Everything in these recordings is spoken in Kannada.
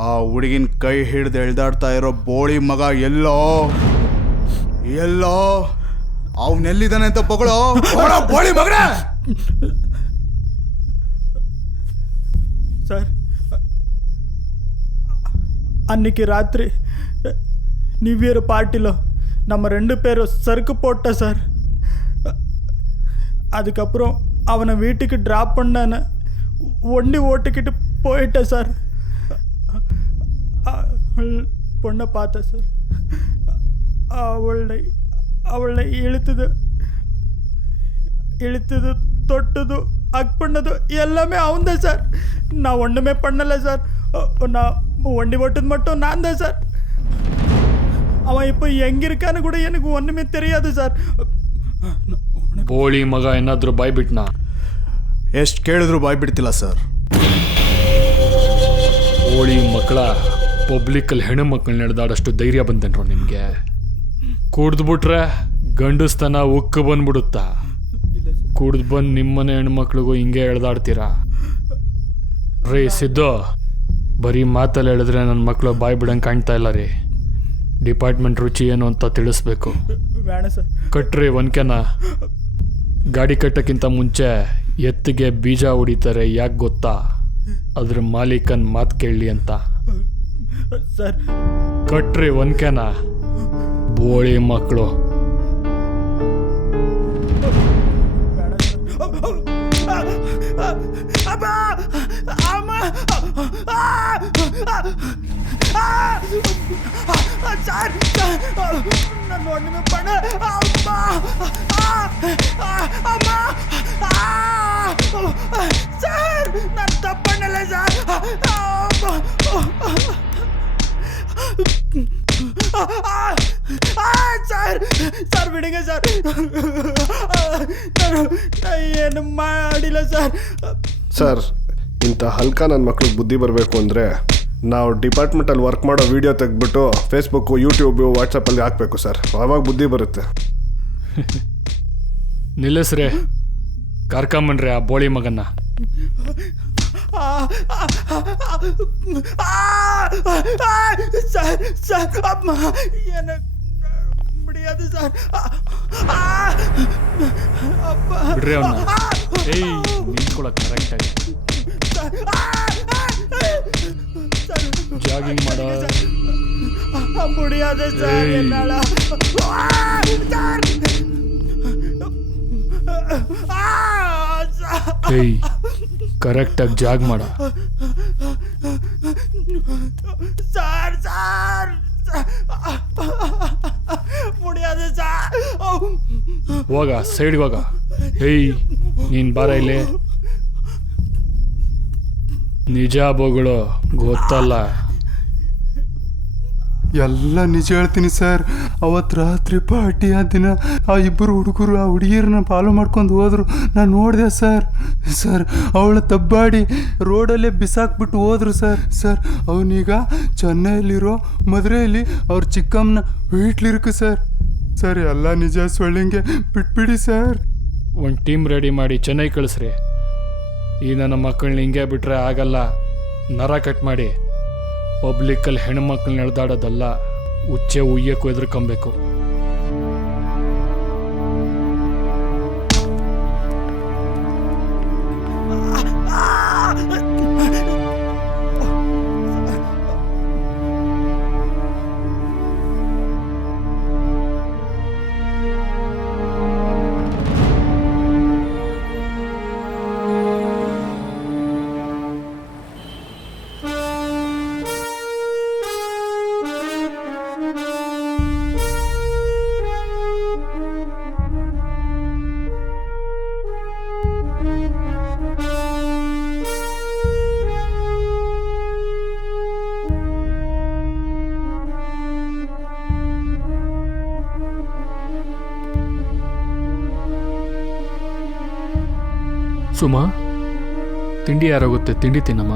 ಆ ಹುಡುಗಿನ ಕೈ ಹಿಡ್ದು ಎಳ್ದಾಡ್ತಾ ಇರೋ ಬೋಳಿ ಮಗ ಎಲ್ಲೋ ಎಲ್ಲೋ ಅವನೆಲ್ಲಿದ್ದಾನೆ ಅಂತ ಪಗಳೋ ಬೋಳಿ ಮಗನ. సార్ అన్నికి రాత్రి న్యూ ఇయర్ పార్టీలో நம்ம 2 பேரும் சறுக்கு போட்ட சார். அதுக்கப்புறம் அவனை வீட்டுக்கு ட்ராப் பண்ணான ஒண்டி ஓட்டிக்கிட்டு போயிட்டேன் சார். பொண்ணை பார்த்தேன் சார். அவளை இழுத்தது தொட்டது அக் பண்ணது எல்லாமே அவன் தான் சார். நான் ஒன்றுமே பண்ணலை சார். நான் வண்டி ஓட்டது மட்டும் நான் தான் சார். அவன் இப்போ எங்கே இருக்கான்னு கூட எனக்கு ஒன்றுமே தெரியாது சார். ಬೋಳಿ ಮಗ ಏನಾದರೂ ಬಾಯ್ಬಿಟ್ನಾ? ಎಷ್ಟು ಕೇಳಿದ್ರು ಬಾಯ್ಬಿಡ್ತಿಲ್ಲ ಸರ್. ಬೋಳಿ ಮಕ್ಕಳ ಪಬ್ಲಿಕ್ಕಲ್ಲಿ ಹೆಣ್ಣು ಮಕ್ಕಳು ನಡೆದಾಡಷ್ಟು ಧೈರ್ಯ ಬಂತೇನ್ರೋ ನಿಮಗೆ? ಕುಡ್ದ್ಬಿಟ್ರೆ ಗಂಡಸ್ತನ ಉಕ್ಕು ಬಂದ್ಬಿಡುತ್ತಾ? ಕುಡ್ದು ಬಂದು ನಿಮ್ಮನೆ ಹೆಣ್ಮಕ್ಳಿಗೂ ಹಿಂಗೆ ಎಳ್ದಾಡ್ತೀರಾ? ರೀ ಸಿದ್ದು, ಬರೀ ಮಾತಲ್ಲಿ ಹೇಳಿದ್ರೆ ನನ್ನ ಮಕ್ಕಳು ಬಾಯ್ ಬಿಡಂಗೆ ಕಾಣ್ತಾ ಇಲ್ಲ ರೀ. ಡಿಪಾರ್ಟ್ಮೆಂಟ್ ರುಚಿ ಏನು ಅಂತ ತಿಳಿಸ್ಬೇಕು. ಬೇಡ ಸರ್. ಕಟ್ರಿ ಒನ್ಕೆನ. ಗಾಡಿ ಕಟ್ಟೋಕ್ಕಿಂತ ಮುಂಚೆ ಎತ್ತಿಗೆ ಬೀಜ ಹೊಡಿತಾರೆ. ಯಾಕೆ ಗೊತ್ತಾ? ಅದ್ರ ಮಾಲೀಕನ ಮಾತು ಕೇಳಲಿ ಅಂತ. ಸರ್ ಕಟ್ರಿ ಒನ್ಕೆನ. ಬೋಳಿ ಮಕ್ಕಳು. ನನ್ನ ಒಣ್ಣೆ ಪಣ ಸರ್, ನಾನು ತಪ್ಪಣ್ಣಲ್ಲ ಸರ್. ಸರ್ ಸರ್ ಬಿಡಿಗೆ ಸರ್. ನಾನು ಏನು ಮಾಡಿಲ್ಲ ಸರ್. ಸರ್, ಇಂಥ ಹಲ್ಕ ನನ್ನ ಮಕ್ಳಿಗೆ ಬುದ್ಧಿ ಬರಬೇಕು ಅಂದರೆ ನಾವು ಡಿಪಾರ್ಟ್ಮೆಂಟಲ್ಲಿ ವರ್ಕ್ ಮಾಡೋ ವೀಡಿಯೋ ತೆಗೆದ್ಬಿಟ್ಟು ಫೇಸ್ಬುಕ್ಕು, ಯೂಟ್ಯೂಬು, ವಾಟ್ಸಪ್ಪಲ್ಲಿ ಹಾಕಬೇಕು ಸರ್. ಆವಾಗ ಬುದ್ಧಿ ಬರುತ್ತೆ. ನಿಲ್ಲಿಸ್ರಿ, ಕರ್ಕೊಂಬನ್ರಿ ಆ ಬೋಳಿ ಮಗನ್ನ. ಸರ್ ಸರ್ ಅಮ್ಮ ಏನು ಬಿಡಿಯೋದು ಸರ್. ಬಿಡ್ರಿ ಅವನ್ನ. ಏಯ್, ನಿಂತ್ಕೊಳಕ್ ಕರೆಕ್ಟಾಗಿ. ಜಾಗಿಂಗ್ ಮಾಡೋ. முடியாது சார், என்னால. ಏಯ್, ಕರೆಕ್ಟಾಗಿ ಜಾಗ್ ಮಾಡ. சார் சார் முடியாது சார். ಹೋಗ, ಸೈಡ್ಗೆ ಹೋಗ. ಏಯ್, ನೀನು ಬಾರ ಇಲ್ಲಿ. ನಿಜ ಬೋಗಳು ಗೊತ್ತಲ್ಲ. ಎಲ್ಲ ನಿಜ ಹೇಳ್ತೀನಿ ಸರ್. ಅವತ್ತು ರಾತ್ರಿ ಪಾರ್ಟಿ ಆ ದಿನ ಆ ಇಬ್ಬರು ಹುಡುಗರು ಆ ಹುಡುಗಿಯರನ್ನ ಫಾಲೋ ಮಾಡ್ಕೊಂಡು ಹೋದ್ರು. ನಾನು ನೋಡಿದೆ ಸರ್. ಸರ್, ಅವಳ ತಬ್ಬಾಡಿ ರೋಡಲ್ಲೇ ಬಿಸಾಕ್ಬಿಟ್ಟು ಹೋದ್ರು ಸರ್. ಸರ್, ಅವನೀಗ ಚೆನ್ನೈಯಲ್ಲಿರೋ ಮದುವೆಯಲ್ಲಿ ಅವ್ರ ಚಿಕ್ಕಮ್ಮನ ವೀಟ್ಲಿருக்கு ಸರ್. ಸರ್, ಎಲ್ಲ ನಿಜ ಸೊಳ್ಳಿಂಗೆ ಬಿಟ್ಬಿಡಿ ಸರ್. ಒಂದು ಟೀಮ್ ರೆಡಿ ಮಾಡಿ ಚೆನ್ನೈ ಕಳಿಸ್ರಿ. ಈ ನನ್ನ ಮಕ್ಕಳನ್ನ ಹಿಂಗೆ ಬಿಟ್ರೆ ಆಗಲ್ಲ. ನರ ಕಟ್ ಮಾಡಿ ಪಬ್ಲಿಕ್ಕಲ್ಲಿ ಹೆಣ್ಮಕ್ಳನ್ನ ಎಳ್ದಾಡೋದಲ್ಲ, ಉಚ್ಚೆ ಉಯ್ಯಕ್ಕೂ ಎದುರ್ಕೊಬೇಕು. ಸುಮಾ, ತಿಂಡಿ ಯಾರಾಗುತ್ತೆ? ತಿಂಡಿ ತಿನ್ನಮ್ಮ.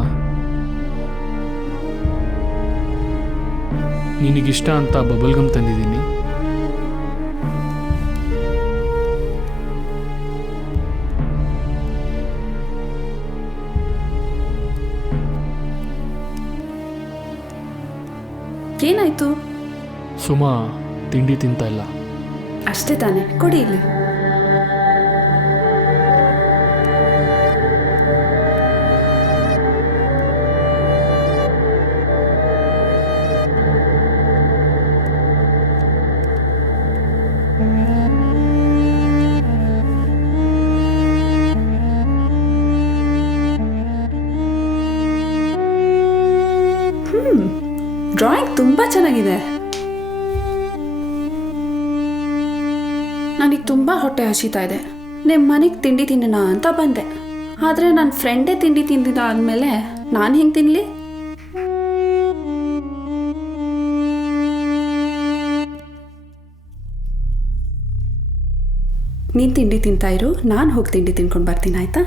ನಿನಗಿಷ್ಟ ಅಂತ ಬಬಲ್ಗಮ್ ತಂದಿದ್ದೀನಿ. ಏನಾಯ್ತು? ಸುಮಾ ತಿಂಡಿ ತಿಂತಾ ಇಲ್ಲ. ಅಷ್ಟೇ ತಾನೆ, ಕೊಡಿ ಇಲ್ಲಿ. ಡ್ರಾಯಿಂಗ್ ತುಂಬ ಚೆನ್ನಾಗಿದೆ. ನನಗೆ ತುಂಬ ಹೊಟ್ಟೆ ಹಸಿತಾ ಇದೆ. ನಿಮ್ಮ ಮನೆಗೆ ತಿಂಡಿ ತಿನ್ನೋಣ ಅಂತ ಬಂದೆ. ಆದರೆ ನನ್ನ ಫ್ರೆಂಡೇ ತಿಂಡಿ ತಿಂದಿದ್ದ ಆದಮೇಲೆ ನಾನು ಹೆಂಗೆ ತಿನ್ನಲಿ? ನೀನು ತಿಂಡಿ ತಿಂತಾ ಇರು, ನಾನು ಹೋಗಿ ತಿಂಡಿ ತಿನ್ಕೊಂಡು ಬರ್ತೀನಿ, ಆಯಿತಾ?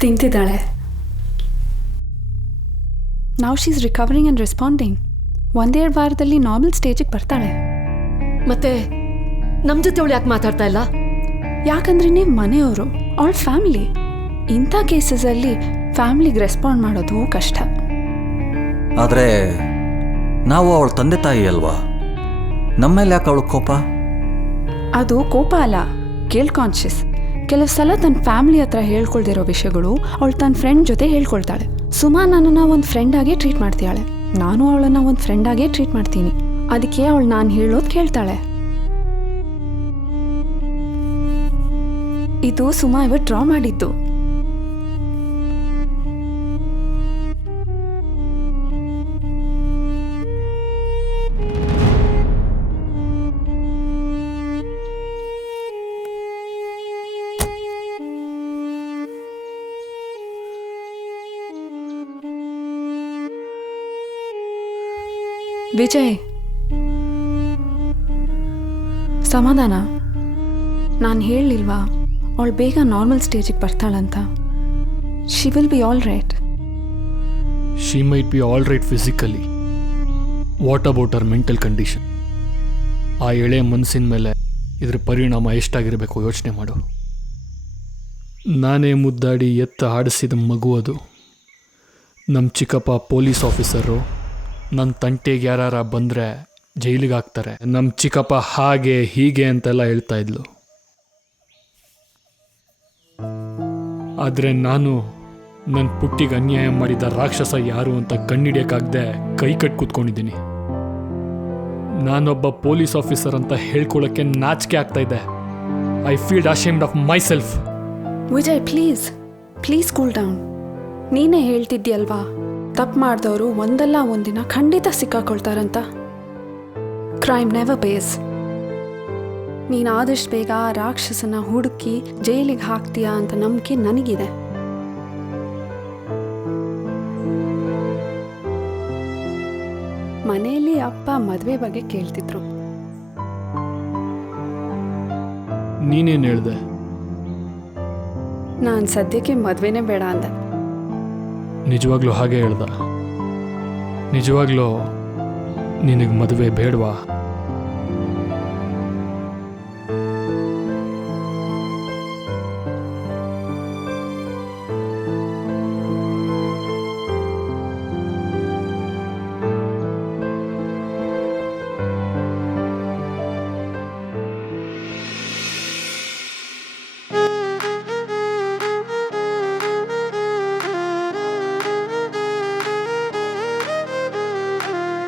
ತಿಂತಿದ್ದಾಳೆ. ನಾವು ಶೀಸ್ ರಿಕವರಿಂಗ್ ಆ್ಯಂಡ್ ರೆಸ್ಪಾಂಡಿಂಗ್. 1-2 ವಾರದಲ್ಲಿ ನಾರ್ಮಲ್ ಸ್ಟೇಜಿಗೆ ಬರ್ತಾಳೆ. ಮತ್ತೆ ನಮ್ಮ ಜೊತೆ ಅವಳು ಯಾಕೆ ಮಾತಾಡ್ತಾ ಇಲ್ಲ? ಯಾಕಂದ್ರೆ ನೀವು ಮನೆಯವರು, ಅವಳ ಫ್ಯಾಮಿಲಿ. ಇಂಥ ಕೇಸಸಲ್ಲಿ ಫ್ಯಾಮಿಲಿಗೆ ರೆಸ್ಪಾಂಡ್ ಮಾಡೋದು ಕಷ್ಟ. ಆದರೆ ನಾವು ಅವಳ ತಂದೆ ತಾಯಿ ಅಲ್ವಾ, ನಮ್ಮೇಲೆ ಯಾಕೆ ಅವಳು ಕೋಪ? ಅದು ಕೋಪ ಅಲ್ಲ, ಗಿಲ್ಟ್ ಕಾನ್ಷಿಯಸ್. ಕೆಲವು ಸಲ ತನ್ನ ಫ್ಯಾಮಿಲಿ ಹತ್ರ ಹೇಳ್ಕೊಳ್ದಿರೋ ವಿಷಯಗಳು ಅವಳು ತನ್ನ ಫ್ರೆಂಡ್ ಜೊತೆ ಹೇಳ್ಕೊಳ್ತಾಳೆ. ಸುಮಾ ನನ್ನನ್ನು ಒಂದು ಫ್ರೆಂಡಾಗೆ ಟ್ರೀಟ್ ಮಾಡ್ತಾಳೆ, ನಾನು ಅವಳನ್ನು ಒಂದು ಫ್ರೆಂಡಾಗೆ ಟ್ರೀಟ್ ಮಾಡ್ತೀನಿ. ಅದಕ್ಕೆ ಅವಳು ನಾನು ಹೇಳೋದು ಕೇಳ್ತಾಳೆ. ಇದು ಸುಮಾ ಇವತ್ತು ಡ್ರಾ ಮಾಡಿದ್ದು. ವಿಜಯ್, ಸಮಾಧಾನ. ನಾನು ಹೇಳಲಿಲ್ವಾ ಅವಳು ಬೇಗ ನಾರ್ಮಲ್ ಸ್ಟೇಜಿಗೆ ಬರ್ತಾಳಂತ? She will be all right. She might be all right physically. What about ಅವರ್ ಮೆಂಟಲ್ ಕಂಡೀಷನ್? ಆ ಎಳೆ ಮನಸ್ಸಿನ ಮೇಲೆ ಇದ್ರ ಪರಿಣಾಮ ಎಷ್ಟಾಗಿರಬೇಕು ಯೋಚನೆ ಮಾಡು. ನಾನೇ ಮುದ್ದಾಡಿ ಎತ್ತ ಆಡಿಸಿದ ಮಗು ಅದು. ನಮ್ಮ ಚಿಕ್ಕಪ್ಪ ಪೊಲೀಸ್ ಆಫೀಸರು. ನನ್ನ ತಂಟೆಗೆ ಯಾರ ಬಂದರೆ ಜೈಲಿಗೆ ಹಾಕ್ತಾರೆ. ನಮ್ಮ ಚಿಕ್ಕಪ್ಪ ಹಾಗೆ ಹೀಗೆ ಅಂತೆಲ್ಲ ಹೇಳ್ತಾ ಇದ್ಲು. ಆದರೆ ನಾನು ನನ್ನ ಪುಟ್ಟಿಗೆ ಅನ್ಯಾಯ ಮಾಡಿದ ರಾಕ್ಷಸ ಯಾರು ಅಂತ ಕಂಡಿಡಿಯೋಕ್ಕಾಗದೆ ಕೈ ಕಟ್ಟಿ ಕೂತ್ಕೊಂಡಿದ್ದೀನಿ. ನಾನೊಬ್ಬ ಪೊಲೀಸ್ ಆಫೀಸರ್ ಅಂತ ಹೇಳ್ಕೊಳ್ಳೋಕ್ಕೆ ನಾಚಿಕೆ ಆಗ್ತಾ ಇದೆ. I feel ashamed of my self. Vijay, please cool down. ನೀನೇ ಹೇಳ್ತಿದ್ಯಲ್ವಾ, ತಪ್ಪು ಮಾಡಿದವರು ಒಂದಲ್ಲ ಒಂದಿನ ಖಂಡಿತ ಸಿಕ್ಕಾಕೊಳ್ತಾರಂತ. Crime never phase. ನೀನು ಆದಷ್ಟು ಬೇಗ ಆ ರಾಕ್ಷಸನ ಹುಡುಕಿ ಜೈಲಿಗೆ ಹಾಕ್ತೀಯಾ ಅಂತ ನಂಬಿಕೆ ನನಗಿದೆ. ಮನೆಯಲ್ಲಿ ಅಪ್ಪ ಮದುವೆ ಬಗ್ಗೆ ಕೇಳ್ತಿದ್ರು. ನೀನೇನು ಹೇಳ್ದೆ? ನಾನು ಸದ್ಯಕ್ಕೆ ಮದುವೆನೇ ಬೇಡ ಅಂದೆ. ನಿಜವಾಗ್ಲೂ ಹಾಗೆ ಹೇಳ್ದ? ನಿಜವಾಗ್ಲೂ ನಿನಗೆ ಮದುವೆ ಬೇಡವಾ?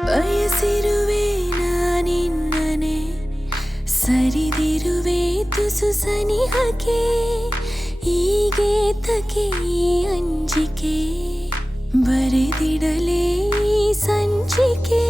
ಬಯಸಿರುವೆ ನಾನಿನ್ನನೆ, ಸರಿದಿರುವೆ ತುಸು ಸನಿಹಕ್ಕೆ. ಹೀಗೆ ತಕೆ ಅಂಜಿಕೆ, ಬರೆದಿಡಲೇ ಸಂಚಿಕೆ.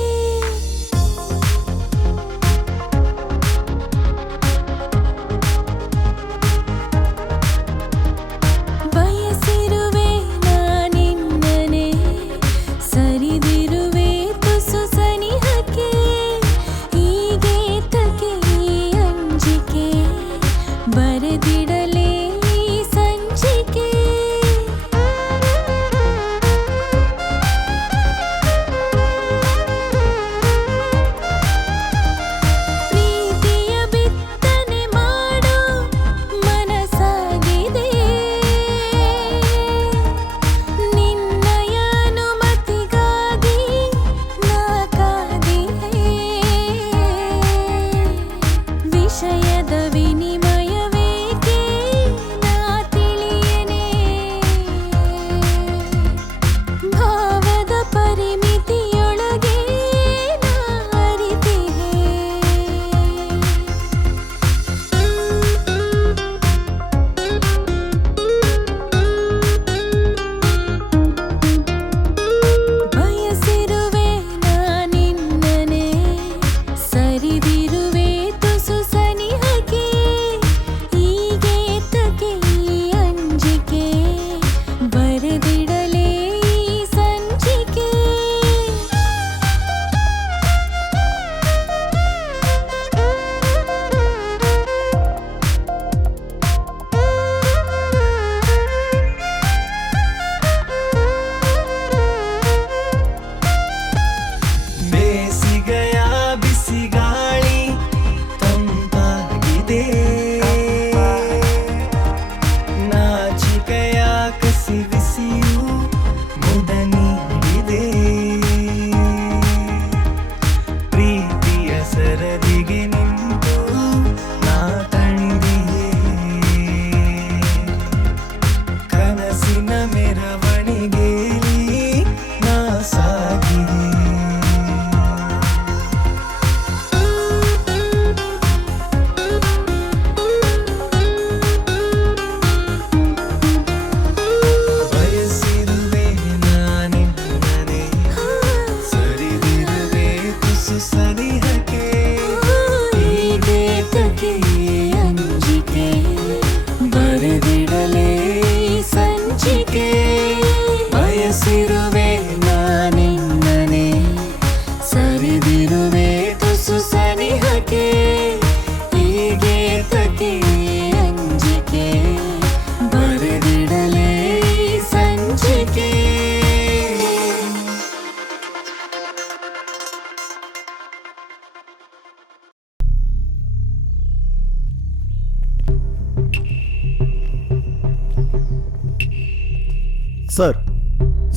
ಸರ್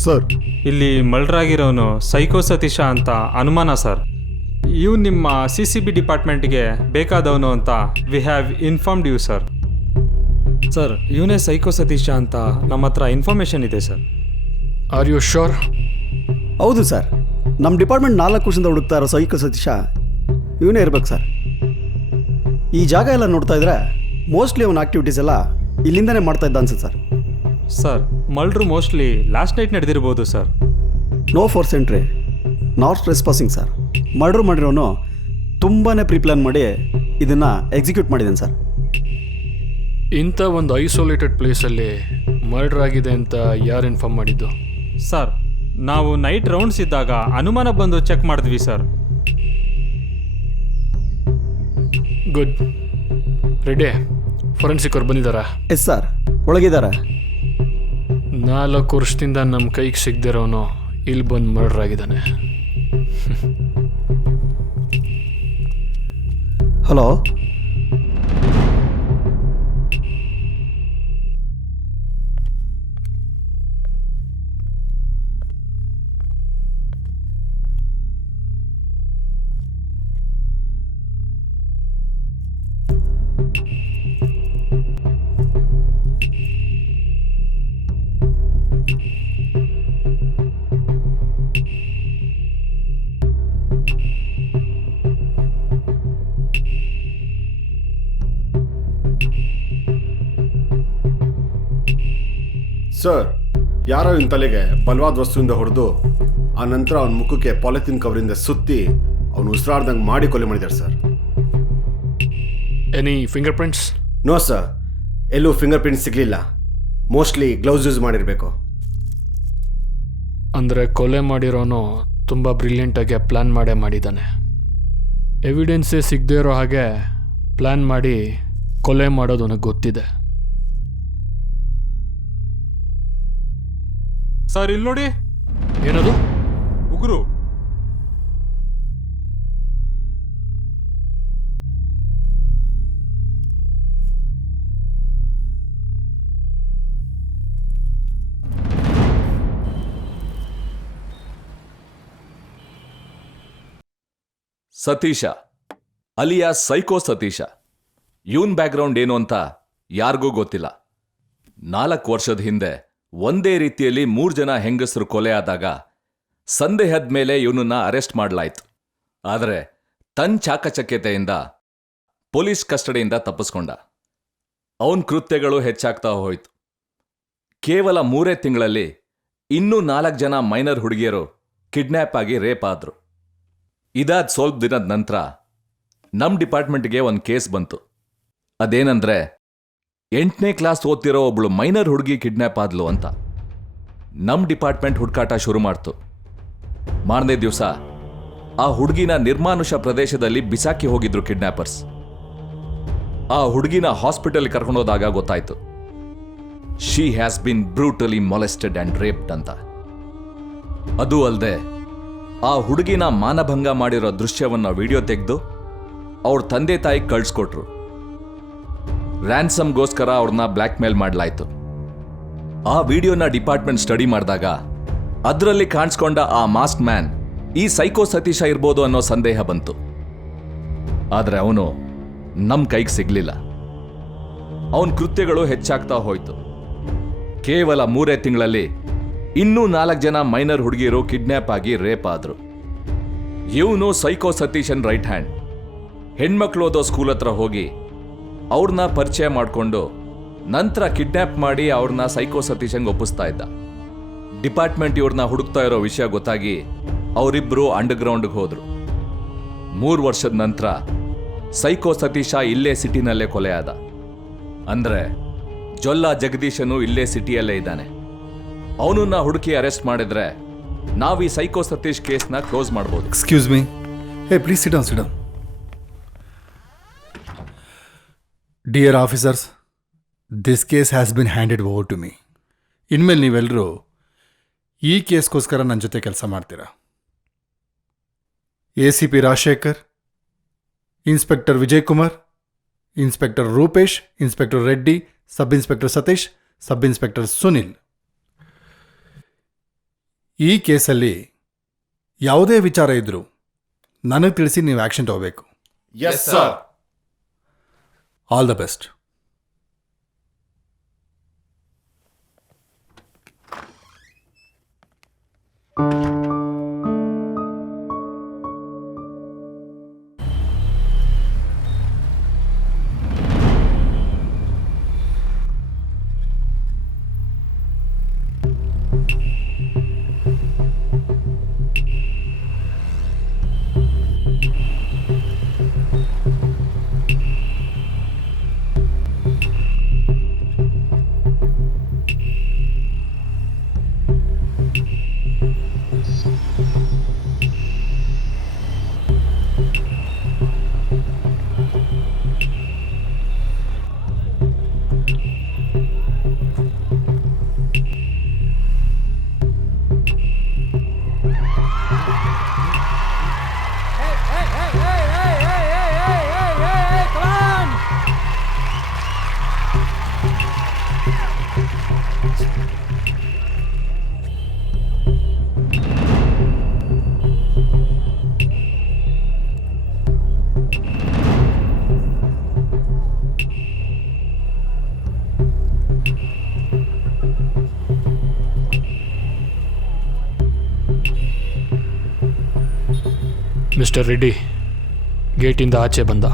ಸರ್ ಇಲ್ಲಿ ಮಲ್ಡ್ರಾಗಿರೋನು ಸೈಕೋ ಸತೀಶ ಅಂತ ಅನುಮಾನ ಸರ್. ಇವು ನಿಮ್ಮ CCB ಡಿಪಾರ್ಟ್ಮೆಂಟ್ಗೆ ಬೇಕಾದವನು ಅಂತ we have informed you sir. Sir ಇವನೇ ಸೈಕೋ ಸತೀಶ ಅಂತ ನಮ್ಮ ಹತ್ರ ಇನ್ಫಾರ್ಮೇಷನ್ ಇದೆ ಸರ್. Are you sure? ಹೌದು ಸರ್, ನಮ್ಮ ಡಿಪಾರ್ಟ್ಮೆಂಟ್ 4 ವರ್ಷದಿಂದ ಹುಡುಕ್ತಾ ಇರೋ ಸೈಕೋ ಸತೀಶ ಇವನೇ ಇರ್ಬೇಕು ಸರ್. ಈ ಜಾಗ ಎಲ್ಲ ನೋಡ್ತಾ ಇದ್ರೆ ಮೋಸ್ಟ್ಲಿ ಅವನ ಆಕ್ಟಿವಿಟೀಸ್ ಎಲ್ಲ ಇಲ್ಲಿಂದನೇ ಮಾಡ್ತಾ ಇದ್ದ ಅನ್ಸುತ್ತೆ sir. Sir murder mostly last night ನಡೆದಿರ್ಬೋದು sir. No force entry, not trespassing sir. Murder ಮಾಡಿರೋನು ತುಂಬಾ ಪ್ರಿಪ್ಲಾನ್ ಮಾಡಿ ಇದನ್ನು ಎಕ್ಸಿಕ್ಯೂಟ್ ಮಾಡಿದ್ದಾನೆ ಸರ್. ಇಂಥ ಒಂದು ಐಸೋಲೇಟೆಡ್ ಪ್ಲೇಸಲ್ಲಿ ಮರ್ಡರ್ ಆಗಿದೆ ಅಂತ ಯಾರು ಇನ್ಫಾರ್ಮ್ ಮಾಡಿದ್ದು? ಸರ್ ನಾವು ನೈಟ್ ರೌಂಡ್ಸ್ ಇದ್ದಾಗ ಅನುಮಾನ ಬಂದು ಚೆಕ್ ಮಾಡಿದ್ವಿ ಸರ್. ಗುಡ್. ರೆಡಿ? ಫೊರೆನ್ಸಿಕ್ ಅವ್ರು ಬಂದಿದ್ದಾರಾ? Yes sir, ಒಳಗಿದ್ದಾರೆ. 4 ವರ್ಷದಿಂದ ನಮ್ಮ ಕೈಗೆ ಸಿಗದಿರೋನು ಇಲ್ಲಿ ಬಂದು ಮರ್ಡರ್ ಆಗಿದ್ದಾನೆ. ಹಲೋ, ಸರ್, ಯಾರೋ ಇವನ ತಲೆಗೆ ಬಲವಾದ ವಸ್ತುವಿಂದ ಹೊಡೆದು ಆ ನಂತರ ಅವನ ಮುಖಕ್ಕೆ ಪಾಲಿಥಿನ್ ಕವರಿಂದ ಸುತ್ತಿ ಅವನು ಉಸಿರಾಡ್ದಂಗೆ ಮಾಡಿ ಕೊಲೆ ಮಾಡಿದ್ದಾರೆ sir. Any fingerprints? No sir, ಎಲ್ಲೂ ಫಿಂಗರ್ ಪ್ರಿಂಟ್ಸ್ ಸಿಗಲಿಲ್ಲ. ಮೋಸ್ಟ್ಲಿ ಗ್ಲೌಸ್ ಯೂಸ್ ಮಾಡಿರಬೇಕು. ಅಂದರೆ ಕೊಲೆ ಮಾಡಿರೋನು ತುಂಬ ಬ್ರಿಲಿಯಂಟಾಗಿ ಪ್ಲ್ಯಾನ್ ಮಾಡೇ ಮಾಡಿದ್ದಾನೆ. ಎವಿಡೆನ್ಸೇ ಸಿಗದೇ ಇರೋ ಹಾಗೆ ಪ್ಲ್ಯಾನ್ ಮಾಡಿ ಕೊಲೆ ಮಾಡೋದು ನನಗೆ ಗೊತ್ತಿದೆ. ಸರ್ ಇಲ್ಲಿ ನೋಡಿ. ಏನದು? ಉಗುರು. Satish alias psycho Satish. ಇವನ್ ಬ್ಯಾಕ್ಗ್ರೌಂಡ್ ಏನು ಅಂತ ಯಾರಿಗೂ ಗೊತ್ತಿಲ್ಲ. 4 ವರ್ಷದ ಹಿಂದೆ ಒಂದೇ ರೀತಿಯಲ್ಲಿ 3 ಜನ ಹೆಂಗಸರು ಕೊಲೆ ಆದಾಗ ಸಂದೇಹದ ಮೇಲೆ ಇವನನ್ನ ಅರೆಸ್ಟ್ ಮಾಡಲಾಯಿತು. ಆದರೆ ತನ್ನ ಚಾಕಚಕ್ಯತೆಯಿಂದ ಪೊಲೀಸ್ ಕಸ್ಟಡಿಯಿಂದ ತಪ್ಪಿಸ್ಕೊಂಡ. ಅವನ ಕೃತ್ಯಗಳು ಹೆಚ್ಚಾಗ್ತಾ ಹೋಯಿತು. ಕೇವಲ 3 ತಿಂಗಳಲ್ಲಿ ಇನ್ನೂ 4 ಜನ ಮೈನರ್ ಹುಡುಗಿಯರು ಕಿಡ್ನ್ಯಾಪ್ ಆಗಿ ರೇಪ್ ಆದ್ರು. ಇದಾದ ಸ್ವಲ್ಪ ದಿನದ ನಂತರ ನಮ್ಮ ಡಿಪಾರ್ಟ್ಮೆಂಟ್ಗೆ ಒಂದು ಕೇಸ್ ಬಂತು. ಅದೇನಂದ್ರೆ 8ನೇ ಕ್ಲಾಸ್ ಓದ್ತಿರೋ ಒಬ್ಳು ಮೈನರ್ ಹುಡುಗಿ ಕಿಡ್ನ್ಯಾಪ್ ಆದ್ಲು ಅಂತ. ನಮ್ಮ ಡಿಪಾರ್ಟ್ಮೆಂಟ್ ಹುಡುಕಾಟ ಶುರು ಮಾಡ್ತು. ಮಾರನೇ ದಿವಸ ಆ ಹುಡುಗಿನ ನಿರ್ಮಾನುಷ ಪ್ರದೇಶದಲ್ಲಿ ಬಿಸಾಕಿ ಹೋಗಿದ್ರು ಕಿಡ್ನ್ಯಾಪರ್ಸ್. ಆ ಹುಡುಗಿನ ಹಾಸ್ಪಿಟಲ್ ಕರ್ಕೊಂಡೋದಾಗ ಗೊತ್ತಾಯ್ತು, she has been brutally molested and raped ಅಂತ. ಅದು ಅಲ್ಲದೆ ಆ ಹುಡುಗಿನ ಮಾನಭಂಗ ಮಾಡಿರೋ ದೃಶ್ಯವನ್ನ ವಿಡಿಯೋ ತೆಗೆದು ಅವ್ರ ತಂದೆ ತಾಯಿಗೆ ಕಳಿಸ್ಕೊಟ್ರು. ರ್ಯಾನ್ಸಮ್ಗೋಸ್ಕರ ಅವ್ರನ್ನ ಬ್ಲ್ಯಾಕ್ ಮೇಲ್ ಮಾಡಲಾಯ್ತು. ಆ ವಿಡಿಯೋನ ಡಿಪಾರ್ಟ್ಮೆಂಟ್ ಸ್ಟಡಿ ಮಾಡಿದಾಗ ಅದರಲ್ಲಿ ಕಾಣಿಸ್ಕೊಂಡ ಆ ಮಾಸ್ಕ್ ಮ್ಯಾನ್ ಈ ಸೈಕೋ ಸತೀಶ ಇರ್ಬೋದು ಅನ್ನೋ ಸಂದೇಹ ಬಂತು. ಆದರೆ ಅವನು ನಮ್ಮ ಕೈಗೆ ಸಿಗ್ಲಿಲ್ಲ. ಅವನ ಕೃತ್ಯಗಳು ಹೆಚ್ಚಾಗ್ತಾ ಹೋಯ್ತು. ಕೇವಲ 3 ತಿಂಗಳಲ್ಲಿ ಇನ್ನೂ 4 ಜನ ಮೈನರ್ ಹುಡುಗಿಯರು ಕಿಡ್ನ್ಯಾಪ್ ಆಗಿ ರೇಪ್ ಆದ್ರು. ಇವನು ಸೈಕೋ ಸತೀಶನ್ ರೈಟ್ ಹ್ಯಾಂಡ್. ಹೆಣ್ಮಕ್ಳು ಓದೋ ಸ್ಕೂಲ್ ಹತ್ರ ಹೋಗಿ ಅವ್ರನ್ನ ಪರಿಚಯ ಮಾಡಿಕೊಂಡು ನಂತರ ಕಿಡ್ನ್ಯಾಪ್ ಮಾಡಿ ಅವ್ರನ್ನ ಸೈಕೋ ಸತೀಶಂಗೆ ಒಪ್ಪಿಸ್ತಾ ಇದ್ದ. ಡಿಪಾರ್ಟ್ಮೆಂಟ್ ಇವ್ರನ್ನ ಹುಡುಕ್ತಾ ಇರೋ ವಿಷಯ ಗೊತ್ತಾಗಿ ಅವರಿಬ್ಬರು ಅಂಡರ್ಗ್ರೌಂಡ್ಗೆ ಹೋದ್ರು. 3 ವರ್ಷದ ನಂತರ ಸೈಕೋ ಸತೀಶ ಇಲ್ಲೇ ಸಿಟಿನಲ್ಲೇ ಕೊಲೆ ಆದ. ಅಂದ್ರೆ ಜೊಲ್ಲ ಜಗದೀಶನು ಇಲ್ಲೇ ಸಿಟಿಯಲ್ಲೇ ಇದ್ದಾನೆ. ಅವನನ್ನ ಹುಡುಕಿ ಅರೆಸ್ಟ್ ಮಾಡಿದ್ರೆ ನಾವು ಈ ಸೈಕೋ ಸತೀಶ್ ಕೇಸ್ನ ಕ್ಲೋಸ್ ಮಾಡ್ಬೋದು. Excuse me. Hey please sit down, sit down. Dear officers, this case has been handed over to me. ಇನ್ಮೇಲೆ ನೀವೆಲ್ಲರೂ ಈ ಕೇಸ್ಗೋಸ್ಕರ ನನ್ನ ಜೊತೆ ಕೆಲಸ ಮಾಡ್ತೀರಾ. ACP Rajashekar, inspector Vijay Kumar, inspector Rupesh, inspector Reddy, sub inspector Satish, sub inspector Sunil. ಈ ಕೇಸಲ್ಲಿ ಯಾವುದೇ ವಿಚಾರ ಇದ್ರೂ ನನಗೆ ತಿಳಿಸಿ ನೀವು ಆ್ಯಕ್ಷನ್ ತಗೋಬೇಕು. Yes sir. All the best. Mister Reddy ಗೇಟಿಂದ ಆಚೆ ಬಂದ.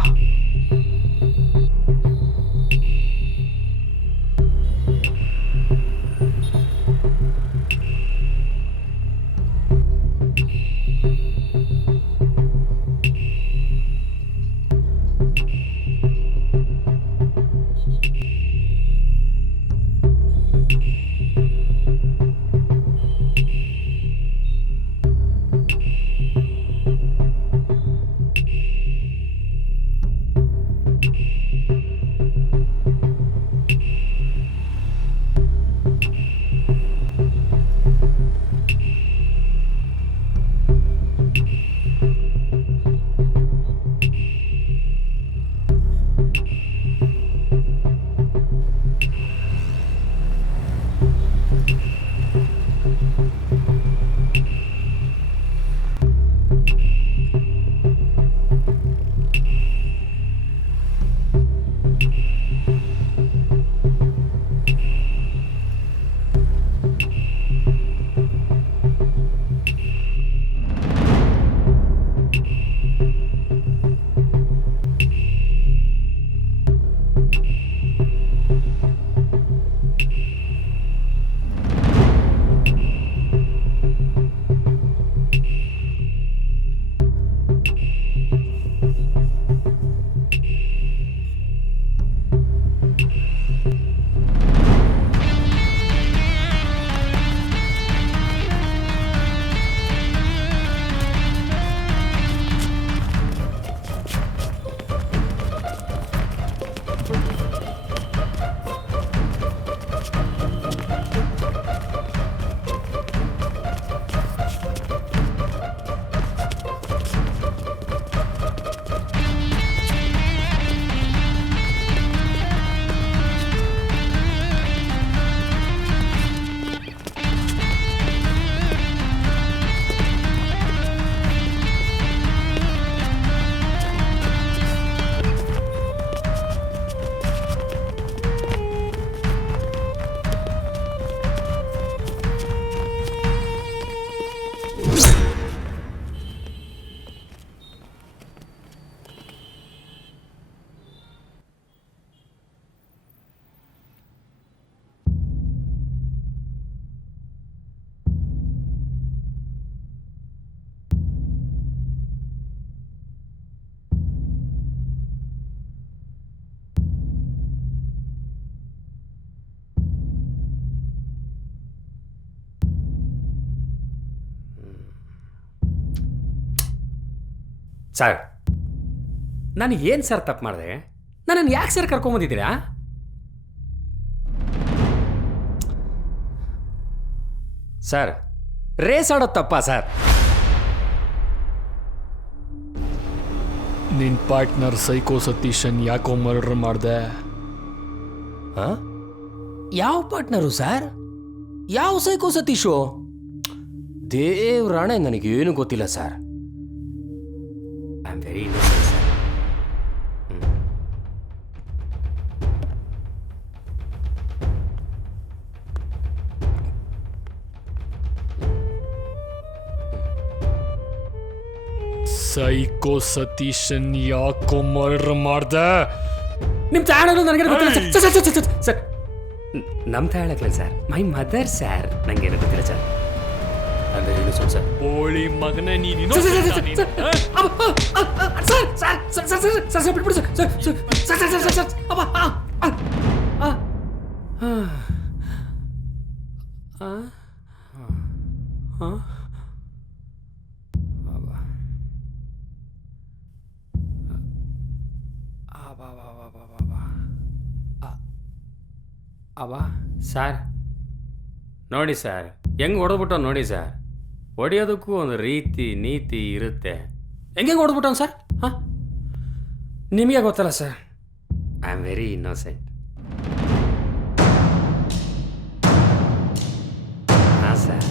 ಸರ್, ನಾನು ಏನು ಸರ್ ತಪ್ಪು ಮಾಡಿದೆ? ನನ್ನನ್ನು ಯಾಕೆ ಸರ್ ಕರ್ಕೊಂಬಂದಿದ್ದೀರಾ? ಸರ್, ರೇಸ್ ಆಡೋದು ತಪ್ಪಾ ಸರ್? ನಿನ್ನ ಪಾರ್ಟ್ನರ್ ಸೈಕೋ ಸತೀಶನ್ ಯಾಕೋ ಮರ್ಡರ್ ಮಾಡಿದೆ? ಯಾವ ಪಾರ್ಟ್ನರು ಸರ್? ಯಾವ ಸೈಕೋ ಸತೀಶು? ದೇವ್ರಾಣೆ ನನಗೇನು ಗೊತ್ತಿಲ್ಲ sir. I am very innocent sir. Psycho Satheesan ಯಾಕೋ ಮರ್ಡರ್ ಮಾಡ್ದೆ? ನಿಮ್ಮ ತಾಳಲು ನನಗೆ ಗೊತ್ತಿಲ್ಲ sir. Sir sir sir sir ನಮ್ಮ ತಾಳಕ್ಲ ಸರ್. My mother sir. ನನಗೇನು ಗೊತ್ತಿಲ್ಲ ಸರ್. ಅಂದರೆ ಏನು ಸರ್? ಬೋಳಿ ಮಗನೇ ನೀನು. ಸರ್ ನೋಡಿ ಸರ್, ಹೆಂಗೆ ಹೊಡೆದ್ಬಿಟ್ಟು ನೋಡಿ ಸರ್. ಹೊಡೆಯೋದಕ್ಕೂ ಒಂದು ರೀತಿ ನೀತಿ ಇರುತ್ತೆ. ಹೆಂಗೆ ಹೊಡೆದ್ಬಿಟ್ಟು ಸರ್? ಹಾಂ, ನಿಮಗೆ ಗೊತ್ತಲ್ಲ sir. I am very innocent. ಹಾಂ sir.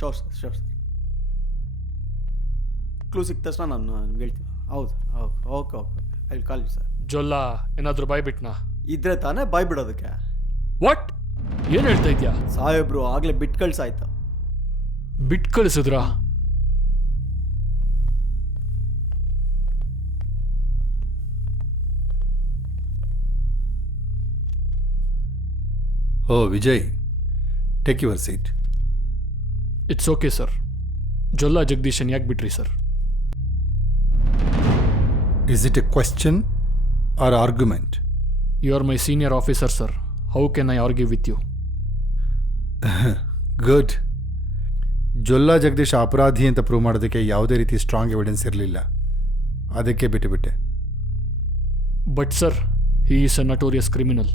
Sure sir, sure sir. Clue ಸಿಕ್ಕ ತಕ್ಷಣ ನಾನು ನಿಮ್ಗೆ ಹೇಳ್ತೀನಿ. ಹೌದು ಹೌದು, okay okay, I will call you sir. Jolla ಏನಾದರೂ ಬಾಯ್ಬಿಟ್ನಾ? ಇದ್ರೆ ತಾನೇ ಬಾಯ್ ಬಿಡೋದಕ್ಕೆ. ವಾಟ್? ಏನು ಹೇಳ್ತಾ ಇದ್ಯಾ? ಸಾಹೇಬ್ರು ಆಗಲೇ ಬಿಟ್ಟು ಕಳ್ಸಾಯ್ತು. ಬಿಟ್ಟು ಕಳಿಸಿದ್ರಾ? Oh Vijay, take your seat. It's okay sir. Jolla ಜಗದೀಶನ್ ಯಾಕೆ ಬಿಟ್ರಿ sir? Is it a question or argument? You are my senior officer, sir. How can I argue with you? Good. Jolla Jagadish ಅಪರಾಧಿ ಅಂತ ಪ್ರೂವ್ ಮಾಡೋದಕ್ಕೆ ಯಾವುದೇ ರೀತಿ ಸ್ಟ್ರಾಂಗ್ ಎವಿಡೆನ್ಸ್ ಇರಲಿಲ್ಲ, ಅದಕ್ಕೆ ಬಿಟ್ಟುಬಿಟ್ಟೆ. But sir, he is a notorious criminal.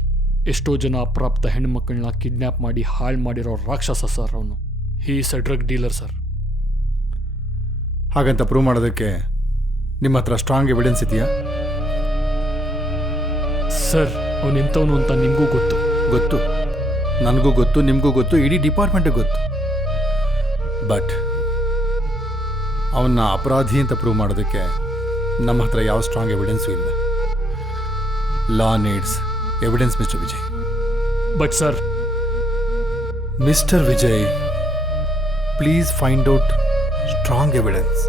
ಎಷ್ಟೋ ಜನ ಅಪ್ರಾಪ್ತ ಹೆಣ್ಮಕ್ಕಳನ್ನ ಕಿಡ್ನ್ಯಾಪ್ ಮಾಡಿ ಹಾಳು ಮಾಡಿರೋ ರಾಕ್ಷಸ ಸರ್ ಅವನು. ಹೀ is a drug dealer sir. ಹಾಗಂತ ಪ್ರೂವ್ ಮಾಡೋದಕ್ಕೆ ನಿಮ್ಮ ಹತ್ರ ಸ್ಟ್ರಾಂಗ್ ಎವಿಡೆನ್ಸ್ ಇದೆಯಾ? ಸರ್, ಅವನು ಎಂಥವನು ಅಂತ ನಿಮಗೂ ಗೊತ್ತು. ಗೊತ್ತು, ನನಗೂ ಗೊತ್ತು, ನಿಮಗೂ ಗೊತ್ತು, ಇಡೀ ಡಿಪಾರ್ಟ್ಮೆಂಟಿಗೆ ಗೊತ್ತು. ಬಟ್ ಅವನ್ನ ಅಪರಾಧಿ ಅಂತ ಪ್ರೂವ್ ಮಾಡೋದಕ್ಕೆ ನಮ್ಮ ಹತ್ರ ಯಾವ ಸ್ಟ್ರಾಂಗ್ ಎವಿಡೆನ್ಸು ಇಲ್ಲ. Law needs evidence mister Vijay. But sir, mister Vijay, please find out strong evidence.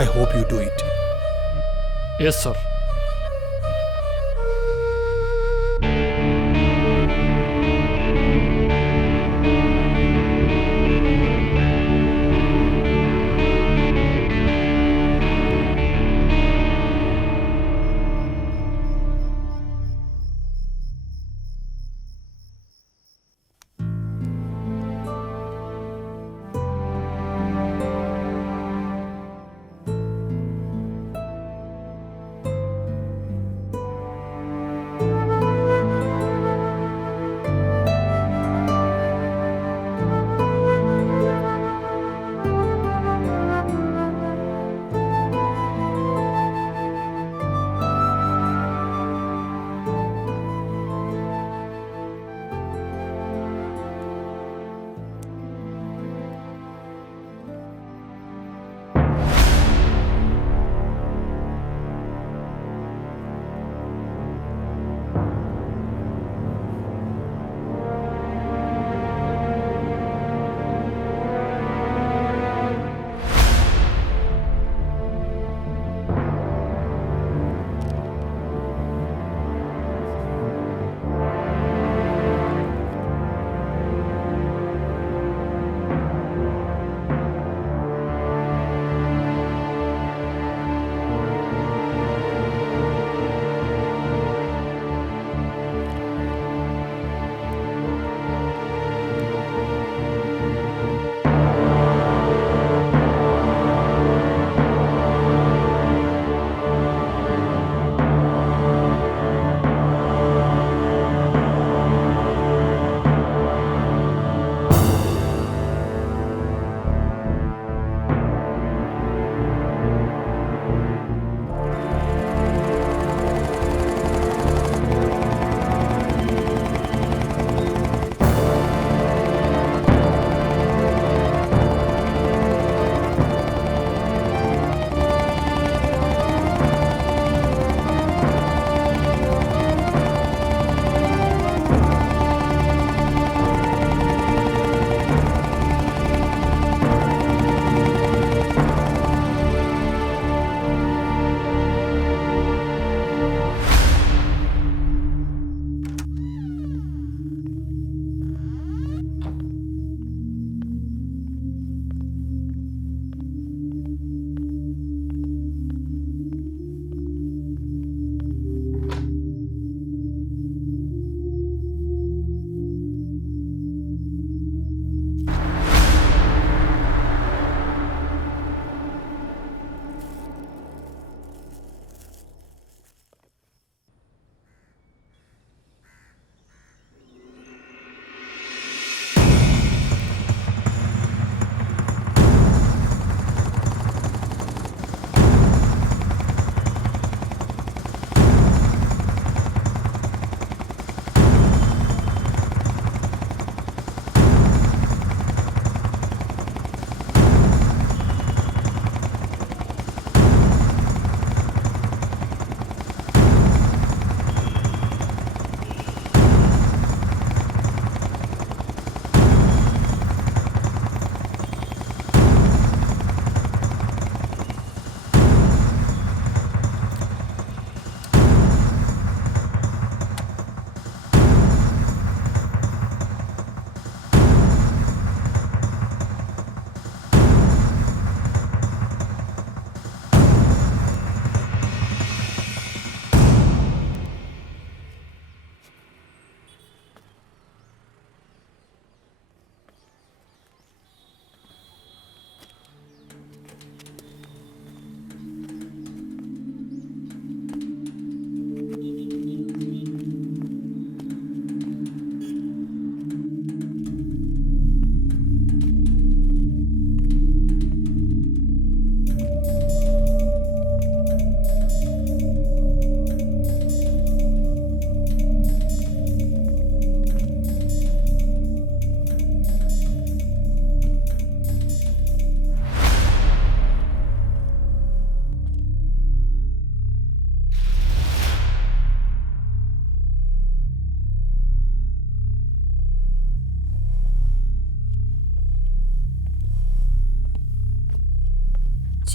I hope you do it. Yes, sir.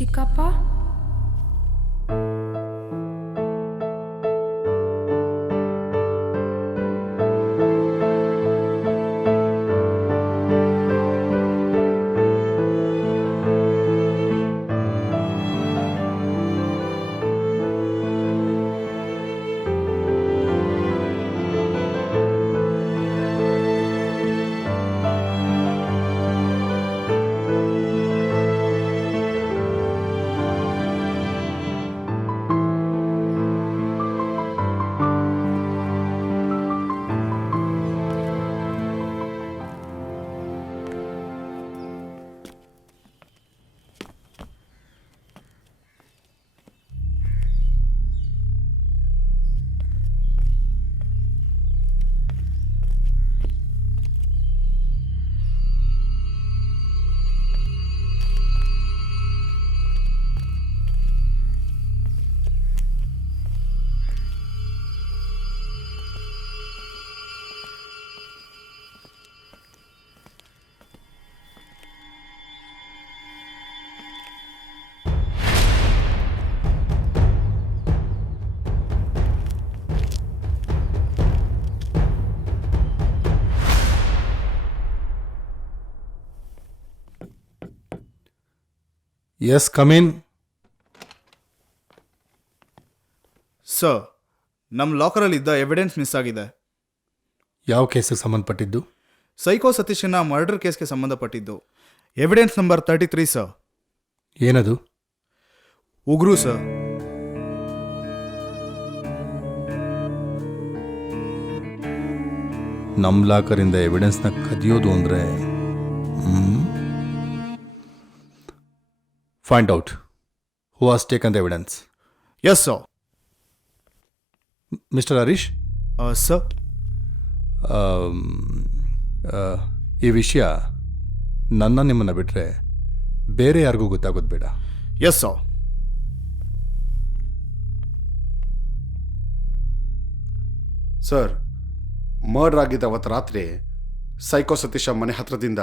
ಚಿಕ್ಕಪ್ಪ ಎಸ್ ಕಮಿನ್. ಸರ್, ನಮ್ಮ ಲಾಕರಲ್ಲಿದ್ದ ಎವಿಡೆನ್ಸ್ ಮಿಸ್ ಆಗಿದೆ. ಯಾವ ಕೇಸಿಗೆ ಸಂಬಂಧಪಟ್ಟಿದ್ದು? ಸೈಕೋ ಸತೀಶನ ಮರ್ಡರ್ ಕೇಸ್ಗೆ ಸಂಬಂಧಪಟ್ಟಿದ್ದು. Evidence number 33 sir. ಏನದು? ಉಗ್ರು ಸರ್. ನಮ್ಮ ಲಾಕರಿಂದ ಎವಿಡೆನ್ಸ್ನ ಕದಿಯೋದು ಅಂದರೆ find out who has taken the evidence. Yes sir. Mister Harish sir, ಈ ವಿಷಯ ನಿಮ್ಮನ್ನು ಬಿಟ್ಟರೆ ಬೇರೆ ಯಾರಿಗೂ ಗೊತ್ತಾಗೋದು ಬೇಡ. Yes sir. ಸರ್, ಮರ್ಡರ್ ಆಗಿದ್ದ ಅವತ್ತು ರಾತ್ರಿ ಸೈಕೋ ಸತೀಶ ಮನೆ ಹತ್ರದಿಂದ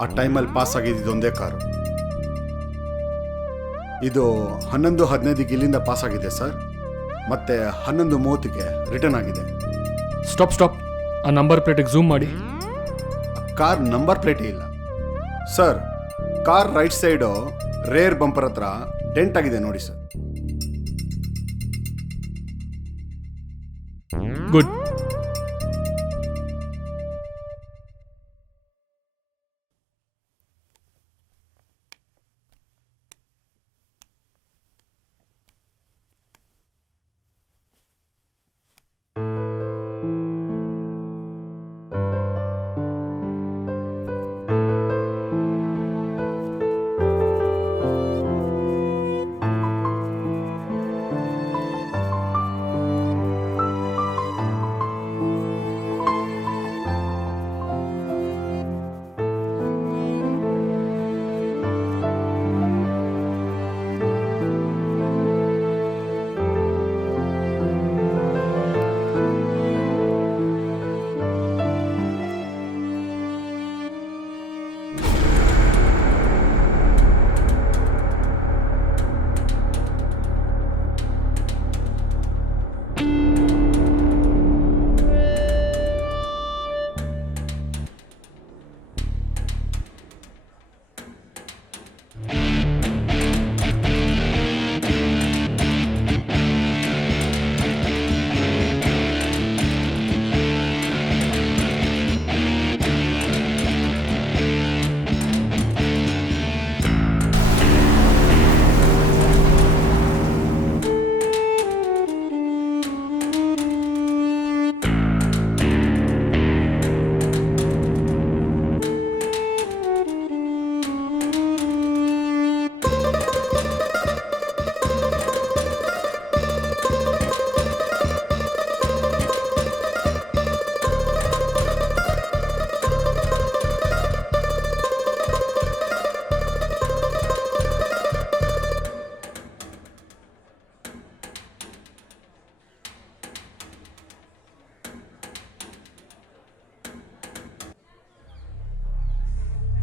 ಆ ಟೈಮಲ್ಲಿ ಪಾಸ್ ಆಗಿದ್ದೊಂದೇ ಕಾರು. ಇದು 11:15 ಇಲ್ಲಿಂದ ಪಾಸ್ ಆಗಿದೆ ಸರ್, ಮತ್ತೆ 11:30 ರಿಟರ್ನ್ ಆಗಿದೆ. ಸ್ಟಾಪ್. ಆ ನಂಬರ್ ಪ್ಲೇಟಿಗೆ ಝೂಮ್ ಮಾಡಿ. ಕಾರ್ ನಂಬರ್ ಪ್ಲೇಟೇ ಇಲ್ಲ sir. Car right side rear bumper ಹತ್ರ ಡೆಂಟ್ ಆಗಿದೆ ನೋಡಿ sir. Good.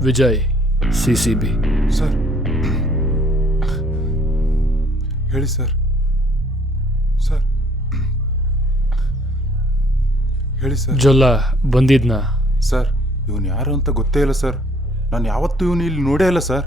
Vijay, CCB. Sir, ಹೇಳಿ ಸರ್. ಸರ್ ಹೇಳಿ ಸರ್. ಜೊಲ್ಲ ಬಂದಿದ್ನಾ? ಸರ್ ಇವನು ಯಾರು ಅಂತ ಗೊತ್ತೇ ಇಲ್ಲ ಸರ್. ನಾನು ಯಾವತ್ತೂ ಇವನು ಇಲ್ಲಿ ನೋಡೇ ಇಲ್ಲ ಸರ್.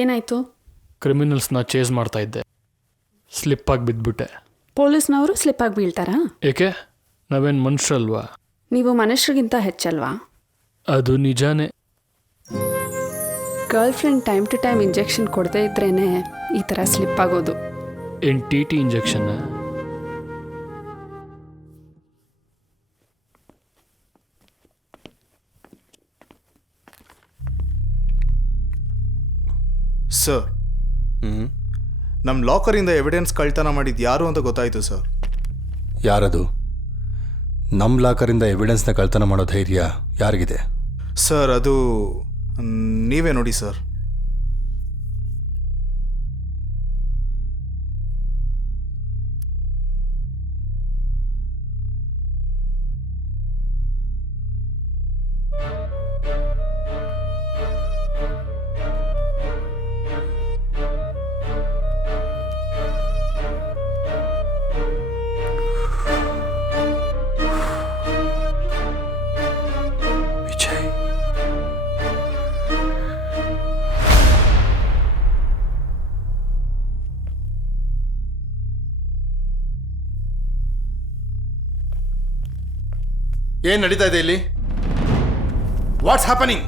ಏನಾಯ್ತು? ಕ್ರಿಮಿನಲ್ಸ್ನ ಚೇಸ್ ಮಾಡ್ತಾ ಇದ್ದೆ, ಸ್ಲಿಪ್ ಆಗಿ ಬಿದ್ದುಬಿಟ್ಟೆ. ಪೊಲೀಸ್ನವರು ಸ್ಲಿಪ್ ಆಗಿ ಬೀಳ್ತಾರಾ? ಏಕೆ, ನಾವೇನು ಮನುಷ್ಯರಲ್ವಾ? ನೀವು ಮನುಷ್ಯರಿಗಿಂತ ಹೆಚ್ಚಲ್ವಾ? ಅದು ನಿಜಾನೇ. Girlfriend time to time injection ಕೊಡದೇ ಇದ್ರೇನೆ ಈ ಥರ ಸ್ಲಿಪ್ ಆಗೋದು. ಏನು ಟಿ ಟಿ ಇಂಜೆಕ್ಷನ್? ಸರ್, ನಮ್ಮ ಲಾಕರಿಂದ ಎವಿಡೆನ್ಸ್ ಕಳ್ತನ ಮಾಡಿದ್ದು ಯಾರು ಅಂತ ಗೊತ್ತಾಯಿತು ಸರ್. ಯಾರದು? ನಮ್ಮ ಲಾಕರಿಂದ ಎವಿಡೆನ್ಸ್ನ ಕಳ್ತನ ಮಾಡೋ ಧೈರ್ಯ ಯಾರಿಗಿದೆ? ಸರ್, ಅದು ನೀವೇ ನೋಡಿ ಸರ್. ಏನು ನಡೀತಾ ಇದೆ ಇಲ್ಲಿ? What's happening?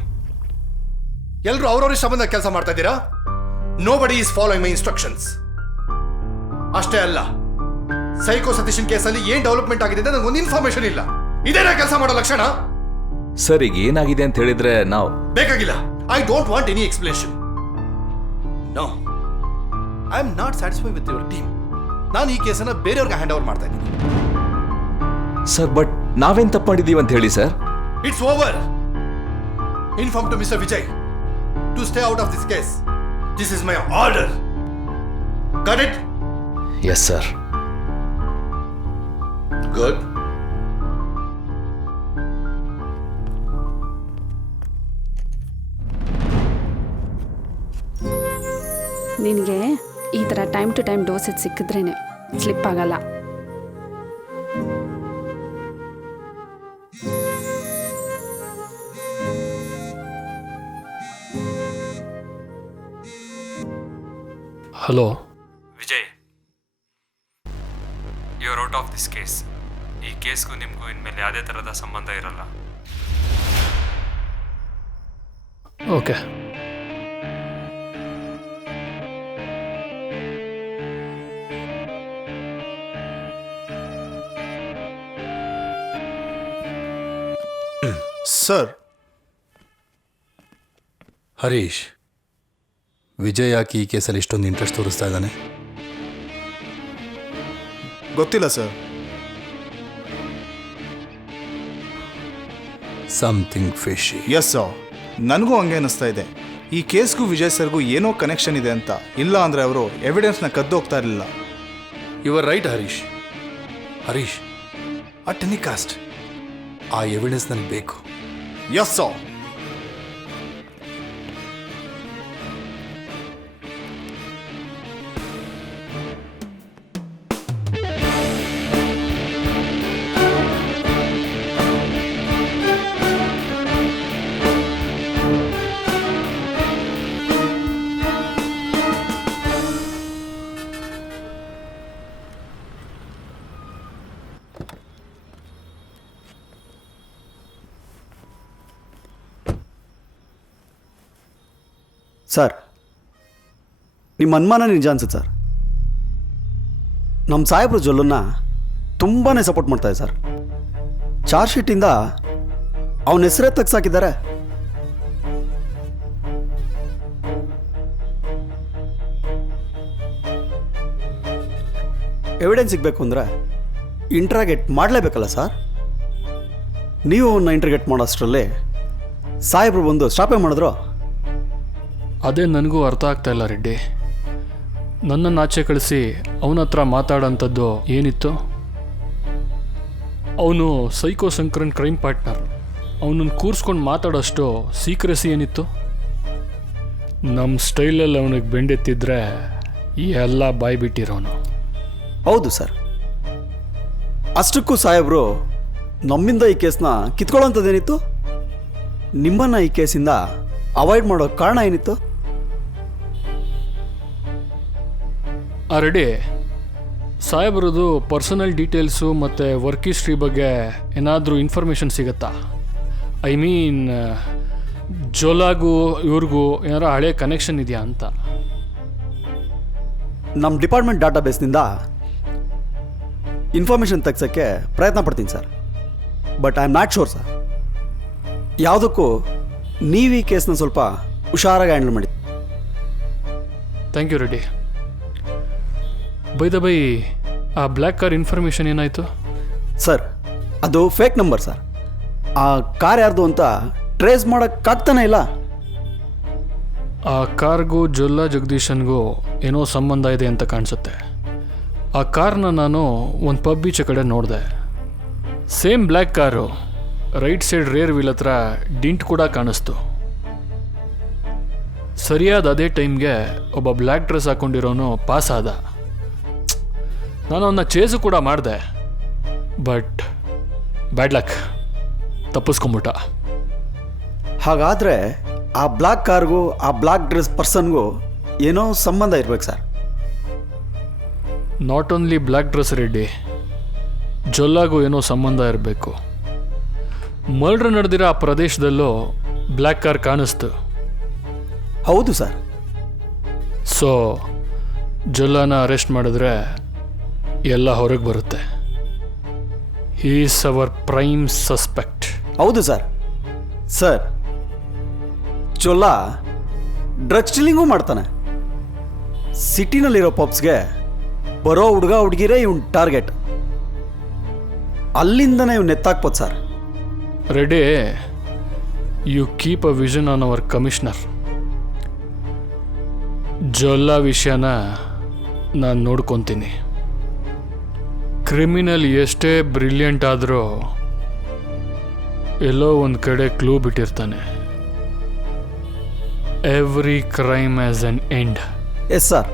ಎಲ್ಲರೂ ಅವ್ರವ್ರ ಸಂಬಂಧ ಕೆಲಸ ಮಾಡ್ತಾ ಇದ್ದೀರಾ? ನೋ ಬಡಿ ಈಸ್ ಫಾಲೋಯಿಂಗ್ ಮೈ ಇನ್ಸ್ಟ್ರಕ್ಷನ್ಸ್. ಅಷ್ಟೇ ಅಲ್ಲ, ಸೈಕೋ ಸತೀಶನ್ ಕೇಸಲ್ಲಿ ಏನ್ ಡೆವಲಪ್ಮೆಂಟ್ ಆಗಿದೆ ನನಗೆ ಒಂದು ಇನ್ಫಾರ್ಮೇಶನ್ ಇಲ್ಲ. ಇದೇನಾ ಕೆಲಸ ಮಾಡೋ ಲಕ್ಷಣ? ಸರ್ ಈಗ ಏನಾಗಿದೆ ಅಂತ ಹೇಳಿದ್ರೆ ನಾವು ಬೇಕಾಗಿಲ್ಲ. I don't want any explanation. No, I am not satisfy with your team. ನಾನು ಈ ಕೇಸನ್ನ ಬೇರೆಯವ್ರಿಗೆ ಹ್ಯಾಂಡ್ ಓವರ್ ಮಾಡ್ತಾ ಇದ್ದೀನಿ. ಸರ್ ಬಟ್ ನಾವೇನ್ ತಪ್ಪು ಮಾಡಿದೀವಿ ಅಂತ ಹೇಳಿ sir. It's over. Inform to mister Vijay to stay out of this case. This is my order. Got it? Yes sir. Good. ನಿನಗೆ ಈ ಥರ ಟೈಮ್ ಟು ಟೈಮ್ ಡೋಸೇಜ್ ಸಿಕ್ಕಿದ್ರೇನೆ ಸ್ಲಿಪ್ ಆಗಲ್ಲ. Hello Vijay, you are out of this case. ಈ ಕೇಸ್ಗೂ ನಿಮಗೂ ಇನ್ಮೇಲೆ ಯಾವುದೇ ಥರದ ಸಂಬಂಧ ಇರಲ್ಲ. ಓಕೆ. ಸರ್, ಹರೀಶ್, ವಿಜಯ್ ಯಾಕೆ ಈ ಕೇಸಲ್ಲಿ ಇಷ್ಟೊಂದು ಇಂಟ್ರೆಸ್ಟ್ ತೋರಿಸ್ತಾ ಇದ್ದಾನೆ? ಗೊತ್ತಿಲ್ಲ sir. Something fishy. Yes sir, ನನಗೂ ಹಂಗೆ ಅನ್ನಿಸ್ತಾ ಇದೆ. ಈ ಕೇಸ್ಗೂ ವಿಜಯ್ ಸರ್ಗೂ ಏನೋ ಕನೆಕ್ಷನ್ ಇದೆ ಅಂತ. ಇಲ್ಲ ಅಂದರೆ ಅವರು ಎವಿಡೆನ್ಸ್ನ ಕದ್ದು ಹೋಗ್ತಾ ಇರಲಿಲ್ಲ. You are right Harish. Harish, at any cost ಆ ಎವಿಡೆನ್ಸ್ ನನಗೆ ಬೇಕು. Yes sir. ಸರ್, ನಿಮ್ಮ ಅನುಮಾನ ನಿಜ ಅನ್ಸುತ್ತೆ ಸರ್. ನಮ್ಮ ಸಾಹೇಬ್ರು ಜೊಲ್ಲನ್ನ ತುಂಬಾ ಸಪೋರ್ಟ್ ಮಾಡ್ತಾರೆ ಸರ್. ಚಾರ್ಜ್ ಶೀಟಿಂದ ಅವನ ಹೆಸರೇ ತೆಗ್ಸಾಕಿದ್ದಾರೆ. ಎವಿಡೆನ್ಸ್ ಸಿಗಬೇಕು ಅಂದರೆ ಇಂಟ್ರಾಗೇಟ್ ಮಾಡಲೇಬೇಕಲ್ಲ ಸರ್. ನೀವು ಅವನ್ನ ಇಂಟ್ರಾಗೇಟ್ ಮಾಡೋಷ್ಟರಲ್ಲಿ ಸಾಹೇಬ್ರು ಬಂದು ಸ್ಟಾಪೇ ಮಾಡಿದ್ರು. ಅದೇ ನನಗೂ ಅರ್ಥ ಆಗ್ತಾ ಇಲ್ಲ ರೆಡ್ಡಿ. ನನ್ನನ್ನು ಆಚೆ ಕಳಿಸಿ ಅವನ ಹತ್ರ ಮಾತಾಡೋಂಥದ್ದು ಏನಿತ್ತು? ಅವನು ಸೈಕೋ ಶಂಕರನ್ ಕ್ರೈಮ್ ಪಾರ್ಟ್ನರ್. ಅವನನ್ನು ಕೂರಿಸ್ಕೊಂಡು ಮಾತಾಡೋಷ್ಟು ಸೀಕ್ರೆಸಿ ಏನಿತ್ತು? ನಮ್ಮ ಸ್ಟೈಲಲ್ಲಿ ಅವನಿಗೆ ಬೆಂಡೆತ್ತಿದ್ರೆ ಎಲ್ಲ ಬಾಯಿ ಬಿಟ್ಟಿರೋನು. ಹೌದು ಸರ್. ಅಷ್ಟಕ್ಕೂ ಸಾಹೇಬ್ರು ನಮ್ಮಿಂದ ಈ ಕೇಸ್ನ ಕಿತ್ಕೊಳ್ಳೋಂಥದ್ದೇನಿತ್ತು? ನಿಮ್ಮನ್ನು ಈ ಕೇಸಿಂದ ಅವಾಯ್ಡ್ ಮಾಡೋ ಕಾರಣ ಏನಿತ್ತು? ರೆಡಿ, ಸಾಹೇಬ್ರದ್ದು ಪರ್ಸನಲ್ ಡೀಟೇಲ್ಸು ಮತ್ತು ವರ್ಕ್ ಹಿಸ್ಟ್ರಿ ಬಗ್ಗೆ ಏನಾದರೂ ಇನ್ಫಾರ್ಮೇಷನ್ ಸಿಗುತ್ತಾ? ಐ ಮೀನ್ ಜೋಲಾಗೂ ಇವ್ರಿಗೂ ಏನಾರು ಹಳೆ ಕನೆಕ್ಷನ್ ಇದೆಯಾ ಅಂತ. ನಮ್ಮ ಡಿಪಾರ್ಟ್ಮೆಂಟ್ ಡಾಟಾಬೇಸ್ನಿಂದ ಇನ್ಫಾರ್ಮೇಷನ್ ತೆಗ್ಸೋಕ್ಕೆ ಪ್ರಯತ್ನ ಪಡ್ತೀನಿ sir. But I am not sure sir. ಯಾವುದಕ್ಕೂ ನೀವು ಈ ಕೇಸ್ನ ಸ್ವಲ್ಪ ಹುಷಾರಾಗಿ ಹ್ಯಾಂಡಲ್ ಮಾಡಿ. Thank you Reddy. By the by, ಆ ಬ್ಲ್ಯಾಕ್ ಕಾರ್ ಇನ್ಫಾರ್ಮೇಷನ್ ಏನಾಯಿತು? ಸರ್, ಅದು ಫೇಕ್ ನಂಬರ್ ಸರ್. ಆ ಕಾರ್ ಯಾರ್ದು ಅಂತ ಟ್ರೇಸ್ ಮಾಡೋಕ್ಕಾಗ್ತಾನೆ ಇಲ್ಲ. ಆ ಕಾರ್ಗೂ ಜೊಲ್ಲ ಜಗದೀಶನ್ಗೂ ಏನೋ ಸಂಬಂಧ ಇದೆ ಅಂತ ಕಾಣಿಸುತ್ತೆ. ಆ ಕಾರ್ನ ನಾನು ಒಂದು ಪಬ್ ಈಚೆ ಕಡೆ ನೋಡಿದೆ. Same black car, right side rear wheel ಹತ್ರ ಡಿಂಟ್ ಕೂಡ ಕಾಣಿಸ್ತು. ಸರಿಯಾದ ಅದೇ ಟೈಮ್ಗೆ ಒಬ್ಬ ಬ್ಲ್ಯಾಕ್ ಡ್ರೆಸ್ ಹಾಕೊಂಡಿರೋನು ಪಾಸ್ ಆದ. ನಾನು ಅವನ್ನ ಚೇಸು ಕೂಡ ಮಾಡಿದೆ. ಬಟ್ ಬ್ಯಾಡ್ ಲಕ್, ತಪ್ಪಿಸ್ಕೊಂಬಿಟ್ಟ. ಹಾಗಾದರೆ ಆ ಬ್ಲ್ಯಾಕ್ ಕಾರ್ಗೂ ಆ ಬ್ಲ್ಯಾಕ್ ಡ್ರೆಸ್ ಪರ್ಸನ್ಗೂ ಏನೋ ಸಂಬಂಧ ಇರ್ಬೇಕು sir. Not only black dress Reddy, ಜೊಲ್ಲಾಗೂ ಏನೋ ಸಂಬಂಧ ಇರಬೇಕು. ಮರ್ಡರ್ ನಡೆದಿರೋ ಆ ಪ್ರದೇಶದಲ್ಲೂ ಬ್ಲ್ಯಾಕ್ ಕಾರ್ ಕಾಣಿಸ್ತು. ಹೌದು ಸರ್. ಸೊ ಜೊಲ್ಲಾನ ಅರೆಸ್ಟ್ ಮಾಡಿದ್ರೆ ಎಲ್ಲ ಹೊರಗೆ ಬರುತ್ತೆ. Is our prime suspect. ಹೌದು ಸರ್. ಸರ್, ಜೊಲ್ಲಾ ಡ್ರಗ್ಸ್ ಡೀಲಿಂಗೂ ಮಾಡ್ತಾನೆ. ಸಿಟಿನಲ್ಲಿರೋ ಪಬ್ಸ್ಗೆ ಬರೋ ಹುಡುಗ ಹುಡುಗಿರೇ ಇವನ್ ಟಾರ್ಗೆಟ್. ಅಲ್ಲಿಂದನೇ ಇವ್ನು ಎತ್ತಾಕ್ಬೋದು sir. Ready, you keep a vision on our commissioner. Jolla ವಿಷಯನ ನಾನು ನೋಡ್ಕೊತೀನಿ. ಕ್ರಿಮಿನಲ್ ಎಷ್ಟೇ ಬ್ರಿಲಿಯಂಟ್ ಆದರೂ ಎಲ್ಲೋ ಒಂದು ಕಡೆ ಕ್ಲೂ ಬಿಟ್ಟಿರ್ತಾನೆ. Every crime has an end. Yes sir.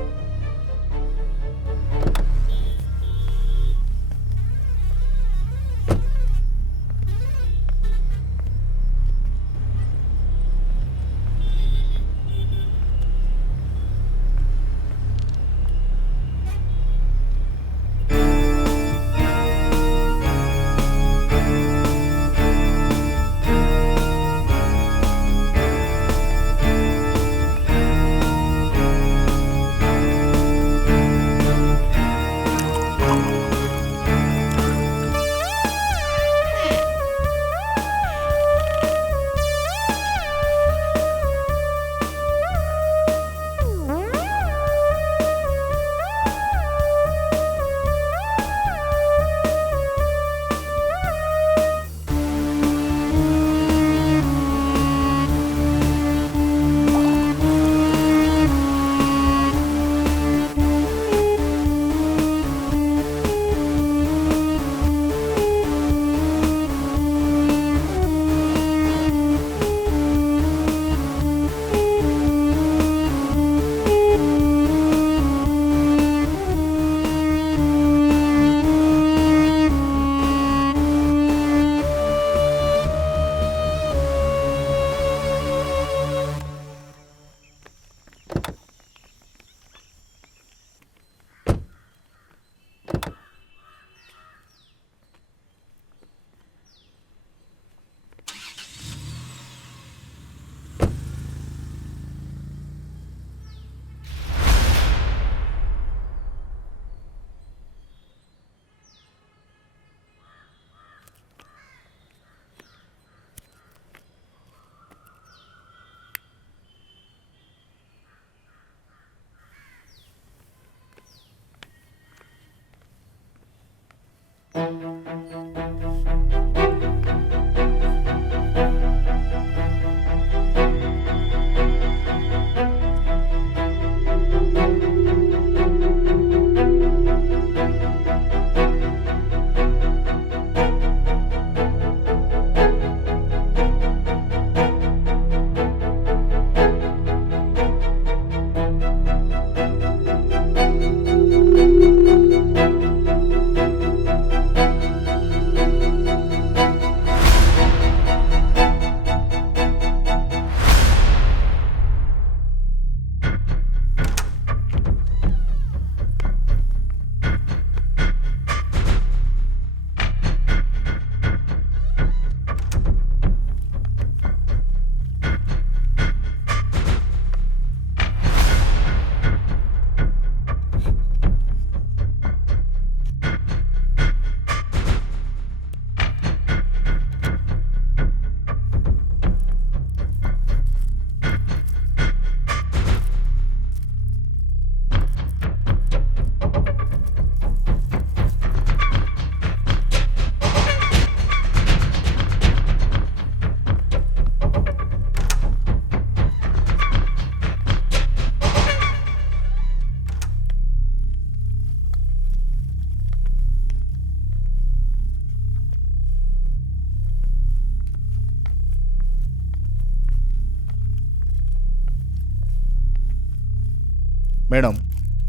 Madam,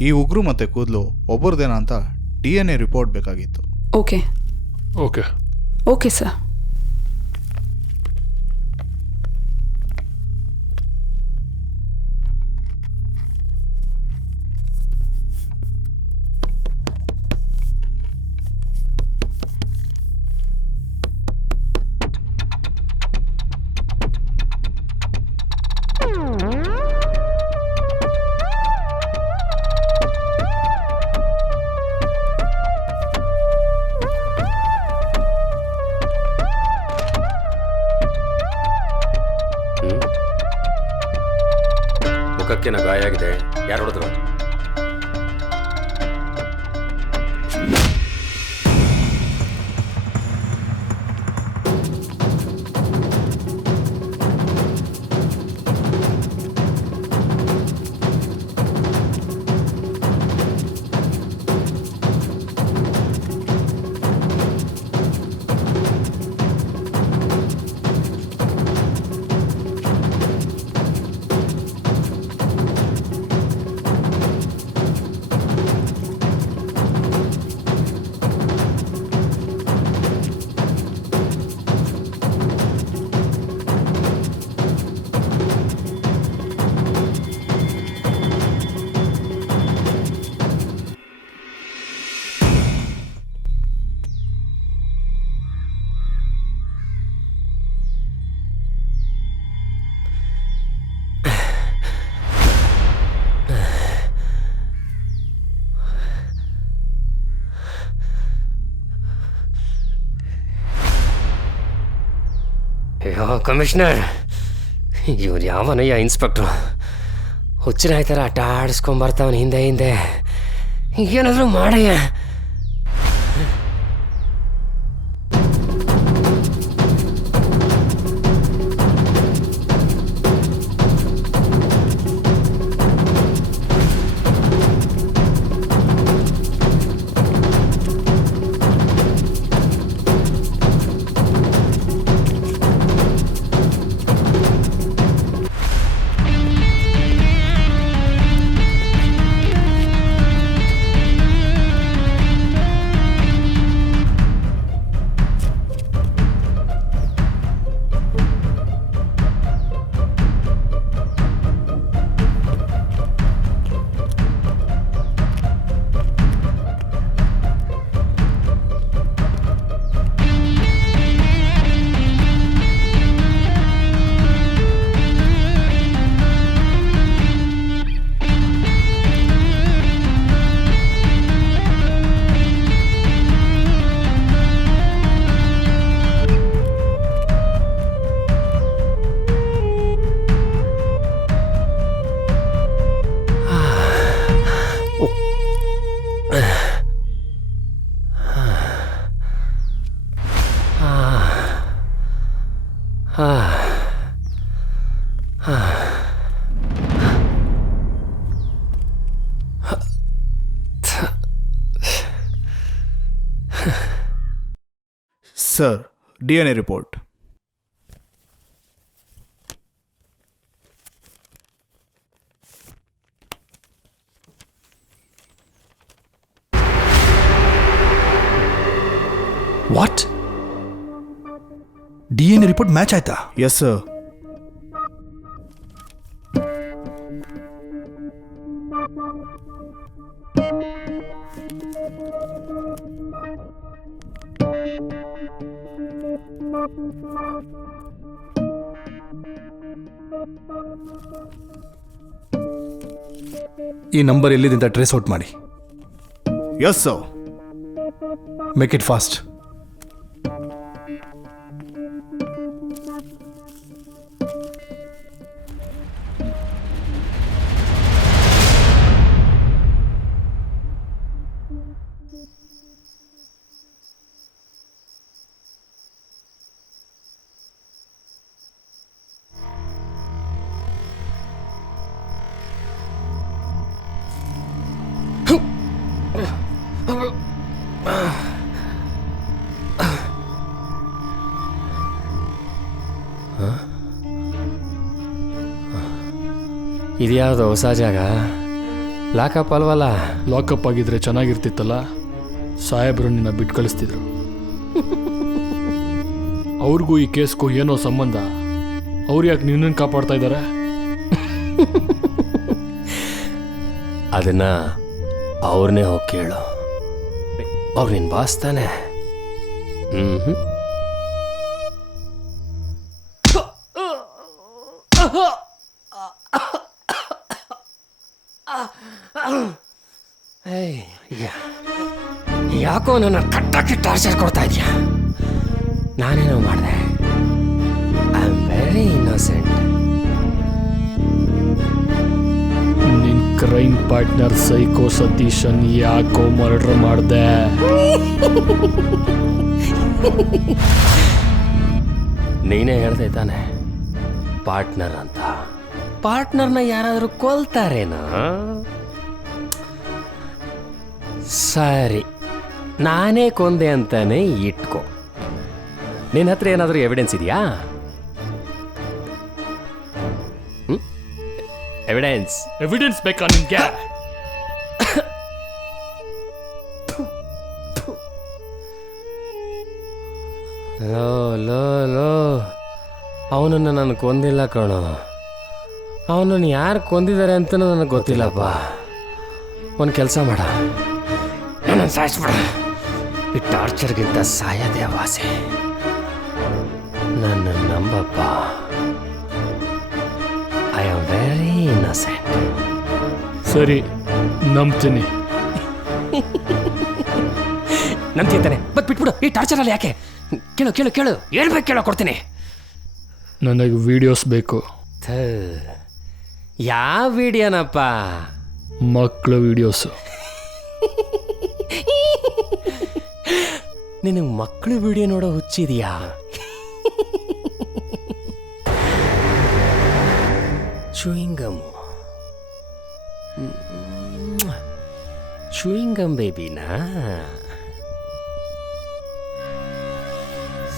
ಈ ಉಗುರು ಮತ್ತು ಕೂದಲು ಒಬ್ಬರದೇನಾ ಅಂತ DNA ರಿಪೋರ್ಟ್ ಬೇಕಾಗಿತ್ತು. Okay okay okay sir. ಮುಖಕ್ಕೇನೋ ಗಾಯ ಆಗಿದೆ. ಯಾರು ಹೊಡೆದ್ರು? ಅಯ್ಯೋ ಕಮಿಷನರ್, ಇವ್ರು ಯಾವನಯ್ಯ ಇನ್ಸ್ಪೆಕ್ಟ್ರು? ಹುಚ್ಚಿನ ಥರ ಆಟ ಆಡಿಸ್ಕೊಂಬರ್ತಾವನು ಹಿಂದೆ ಹಿಂದೆ. ಏನಾದರೂ ಮಾಡಯ್ಯ. Sir, DNA report. What? DNA report match ಆಯ್ತಾ? Yes, sir. ಈ ನಂಬರ್ ಎಲ್ಲಿಂದ ಟ್ರೇಸ್ ಔಟ್ ಮಾಡಿ. Yes, sir. Make it fast. ಇದ್ಯಾವುದು ಹೊಸ ಜಾಗ? ಲಾಕಪ್ ಅಲ್ವಲ್ಲ? ಲಾಕಪ್ ಆಗಿದ್ರೆ ಚೆನ್ನಾಗಿರ್ತಿತ್ತಲ್ಲ. ಸಾಹೇಬರು ನಿನ್ನ ಬಿಟ್ಟು ಕಳಿಸ್ತಿದ್ರು. ಅವ್ರಿಗೂ ಈ ಕೇಸ್ಗೂ ಏನೋ ಸಂಬಂಧ. ಅವ್ರು ಯಾಕೆ ನಿನ್ನನ್ನು ಕಾಪಾಡ್ತಾ ಇದ್ದಾರೆ? ಅದನ್ನ ಅವ್ರನ್ನೇ ಹೋಗಿ ಕೇಳು. ಅವ್ರು ನಿನ್ನ ಬಾಸ್ ತಾನೆ. ಯಾಕೋ ನನ್ನ ಕಟ್ಟಾಕಿ ಟಾರ್ಚರ್ ಕೊಡ್ತಾ ಇದೆಯಾ? ನಾನೇನೋ ಮಾಡಿದೆ. I am very innocent. Crime partner psycho Satheesan ಯಾಕೋ ಮರ್ಡರ್ ಮಾಡ್ದೆ? ನೀನೇ ಹೇಳ್ದೆ ತಾನೆ ಪಾರ್ಟ್ನರ್ ಅಂತ. ಪಾರ್ಟ್ನರ್ನ ಯಾರಾದರೂ ಕೊಲ್ತಾರೇನೋ? ಸರಿ, ನಾನೇ ಕೊಂದೆ ಅಂತಾನೆ ಇಟ್ಕೋ. ನಿನ್ನ ಹತ್ರ ಏನಾದರೂ ಎವಿಡೆನ್ಸ್ ಇದೆಯಾ? ಎವಿಡೆನ್ಸ್ ಬೇಕಾ ನಿನ್ಗೆ? ಲೋ ಲೋ ಲೋ ಅವನನ್ನು ನಾನು ಕೊಂದಿಲ್ಲ ಕಣೋ. ಅವನನ್ನು ಯಾರು ಕೊಂದಿದ್ದಾರೆ ಅಂತಲೂ ನನಗೆ ಗೊತ್ತಿಲ್ಲಪ್ಪ. ಒಂದು ಕೆಲಸ ಮಾಡ, ನನ್ನ ಸಾಯಿಸ್ಬಿಡ. ಈ ಟಾರ್ಚರ್ಗಿಂತ ಸಾಯದೇ ವಾಸೆ. ನನ್ನ ನಂಬಪ್ಪ. I am very innocent. ಸರಿ, ನಂಬ್ತೀನಿ. ನಂಬ್ತಿರ್ತಾನೆ. ಬಿಟ್ಬಿಡು. ಈ ಟಾರ್ಚರಲ್ಲಿ ಯಾಕೆ? ಕೇಳು ಕೇಳು ಕೇಳು, ಹೇಳ್ಬೇಕು, ಕೇಳೋ ಕೊಡ್ತೀನಿ. ನನಗೆ ವಿಡಿಯೋಸ್ ಬೇಕು. ಯಾವ ವಿಡಿಯೋನಪ್ಪ? ಮಕ್ಕಳು ವಿಡಿಯೋಸು. ನಿನಗೆ ಮಕ್ಕಳು ವಿಡಿಯೋ ನೋಡೋ ಹುಚ್ಚಿದೆಯಾ? ಚೂಯಿಂಗಮ್ ಚೂಯಿಂಗಮ್ ಬೇಬಿನಾ?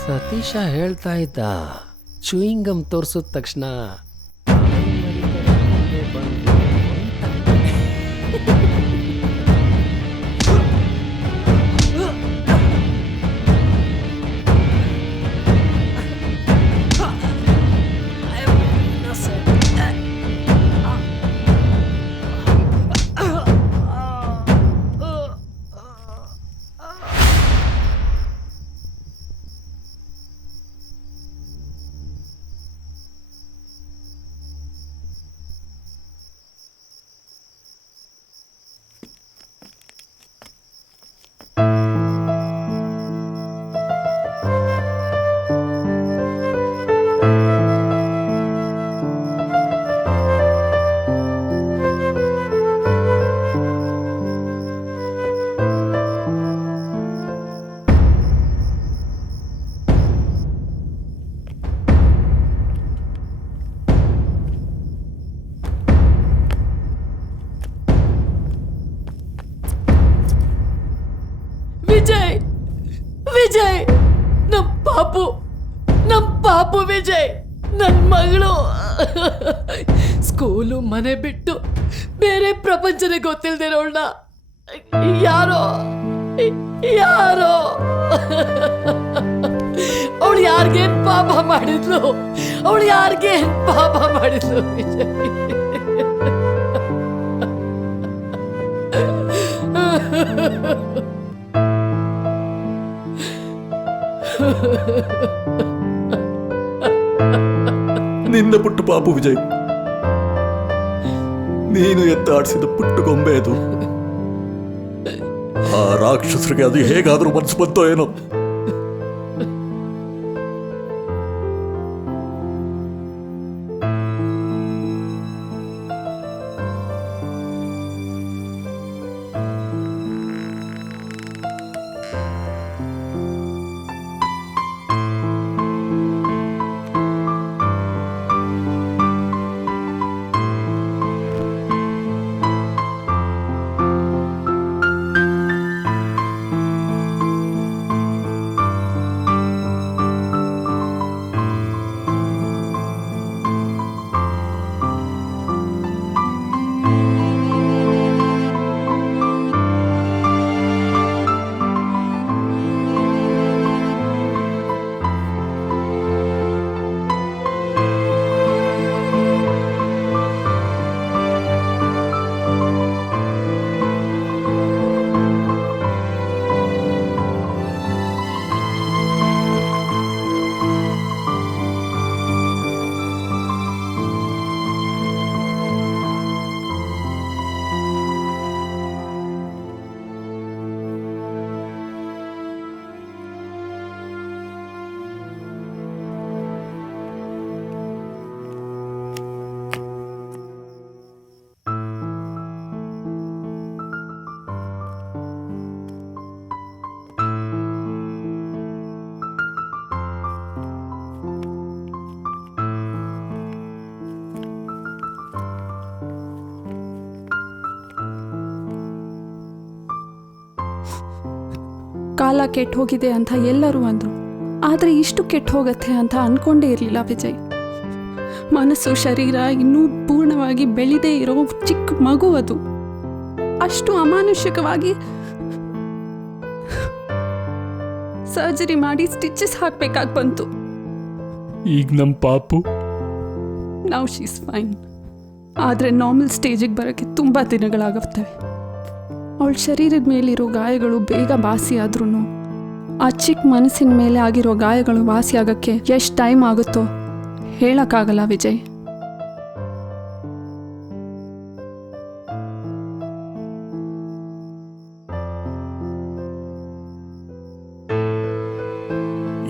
ಸತೀಶ ಹೇಳ್ತಾ ಇದ್ದ, ಚೂಯಿಂಗಮ್ ತೋರಿಸಿದ ತಕ್ಷಣ ವಿಜಯ್, ವಿಜಯ್, ನಮ್ಮ ಪಾಪು ವಿಜಯ್, ನನ್ನ ಮಗಳು ಸ್ಕೂಲು ಮನೆ ಬಿಟ್ಟು ಬೇರೆ ಪ್ರಪಂಚನೇ ಗೊತ್ತಿಲ್ದಿರೋಳ್ನ ಯಾರೋ ಅವಳು ಯಾರಿಗೇನ್ ಪಾಪ ಮಾಡಿದ್ಲು? ಅವಳು ಯಾರಿಗೇನ್ ಪಾಪ ಮಾಡಿದ್ಲು ವಿಜಯ್? ನಿನ್ನ ಪುಟ್ಟು ಪಾಪು ವಿಜಯ್, ನೀನು ಎತ್ತಾಡಿಸಿದ ಪುಟ್ಟು ಗೊಂಬೆ ಅದು. ಆ ರಾಕ್ಷಸರಿಗೆ ಅದು ಹೇಗಾದ್ರೂ ಮನಸ್ಸು ಬಂತೋ ಏನೋ. ಕಾಲ ಕೆಟ್ಟು ಹೋಗಿದೆ ಅಂತ ಎಲ್ಲರೂ ಅಂದರು. ಆದರೆ ಇಷ್ಟು ಕೆಟ್ಟು ಹೋಗತ್ತೆ ಅಂತ ಅಂದ್ಕೊಂಡೇ ಇರಲಿಲ್ಲ ವಿಜಯ್. ಮನಸ್ಸು ಶರೀರ ಇನ್ನೂ ಪೂರ್ಣವಾಗಿ ಬೆಳೆದೇ ಇರೋ ಚಿಕ್ಕ ಮಗು ಅದು. ಅಷ್ಟು ಅಮಾನುಷಿಕವಾಗಿ ಸರ್ಜರಿ ಮಾಡಿ ಸ್ಟಿಚಸ್ ಹಾಕಬೇಕಾಗಿ ಬಂತು. ಈಗ ನಮ್ಮ ಪಾಪು ನಾವು ಶೀಸ್ ಫೈನ್. ಆದರೆ ನಾರ್ಮಲ್ ಸ್ಟೇಜಿಗೆ ಬರೋಕ್ಕೆ ತುಂಬ ದಿನಗಳಾಗುತ್ತವೆ. ಅವಳ ಶರೀರದ ಮೇಲಿರೋ ಗಾಯಗಳು ಬೇಗ ವಾಸಿ ಆದ್ರೂ ಆ ಚಿಕ್ಕ ಮನಸ್ಸಿನ ಮೇಲೆ ಆಗಿರೋ ಗಾಯಗಳು ವಾಸಿ ಆಗೋಕ್ಕೆ ಎಷ್ಟು ಟೈಮ್ ಆಗುತ್ತೋ ಹೇಳೋಕ್ಕಾಗಲ್ಲ ವಿಜಯ್.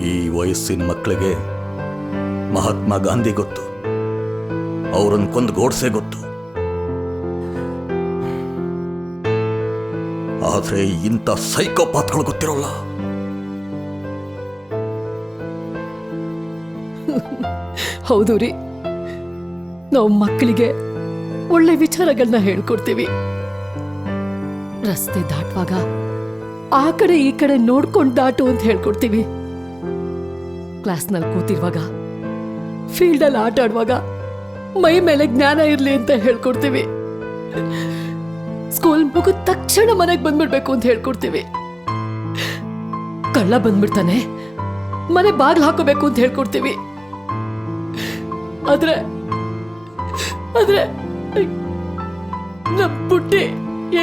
ಈ ವಯಸ್ಸಿನ ಮಕ್ಕಳಿಗೆ ಮಹಾತ್ಮ ಗಾಂಧಿ ಗೊತ್ತು, ಅವರನ್ನು ಕೊಂದು ಗೋಡ್ಸೆ ಗೊತ್ತು. ಆದ್ರೆ ಇಂಥ ಸೈಕೋಪಾತ್ಗಳು ಗೊತ್ತಿರೋಲ್ಲ. ಹೌದು ರೀ, ನಾವು ಮಕ್ಕಳಿಗೆ ಒಳ್ಳೆ ವಿಚಾರಗಳನ್ನ ಹೇಳ್ಕೊಡ್ತೀವಿ. ರಸ್ತೆ ದಾಟುವಾಗ ಆ ಕಡೆ ಈ ಕಡೆ ನೋಡ್ಕೊಂಡು ದಾಟು ಅಂತ ಹೇಳ್ಕೊಡ್ತೀವಿ. ಕ್ಲಾಸ್ನಲ್ಲಿ ಕೂತಿರುವಾಗ, ಫೀಲ್ಡಲ್ಲಿ ಆಟ ಆಡುವಾಗ ಮೈ ಮೇಲೆ ಜ್ಞಾನ ಇರಲಿ ಅಂತ ಹೇಳ್ಕೊಡ್ತೀವಿ. ಸ್ಕೂಲ್ ಮುಗಿದ ತಕ್ಷಣ ಮನೆಗೆ ಬಂದ್ಬಿಡ್ಬೇಕು ಅಂತ ಹೇಳ್ಕೊಡ್ತೀವಿ. ಕಳ್ಳ ಬಂದ್ಬಿಡ್ತಾನೆ, ಮನೆ ಬಾಗಿಲು ಹಾಕೋಬೇಕು ಅಂತ ಹೇಳ್ಕೊಡ್ತೀವಿ. ಆದ್ರೆ ನಮ್ ಪುಟ್ಟಿ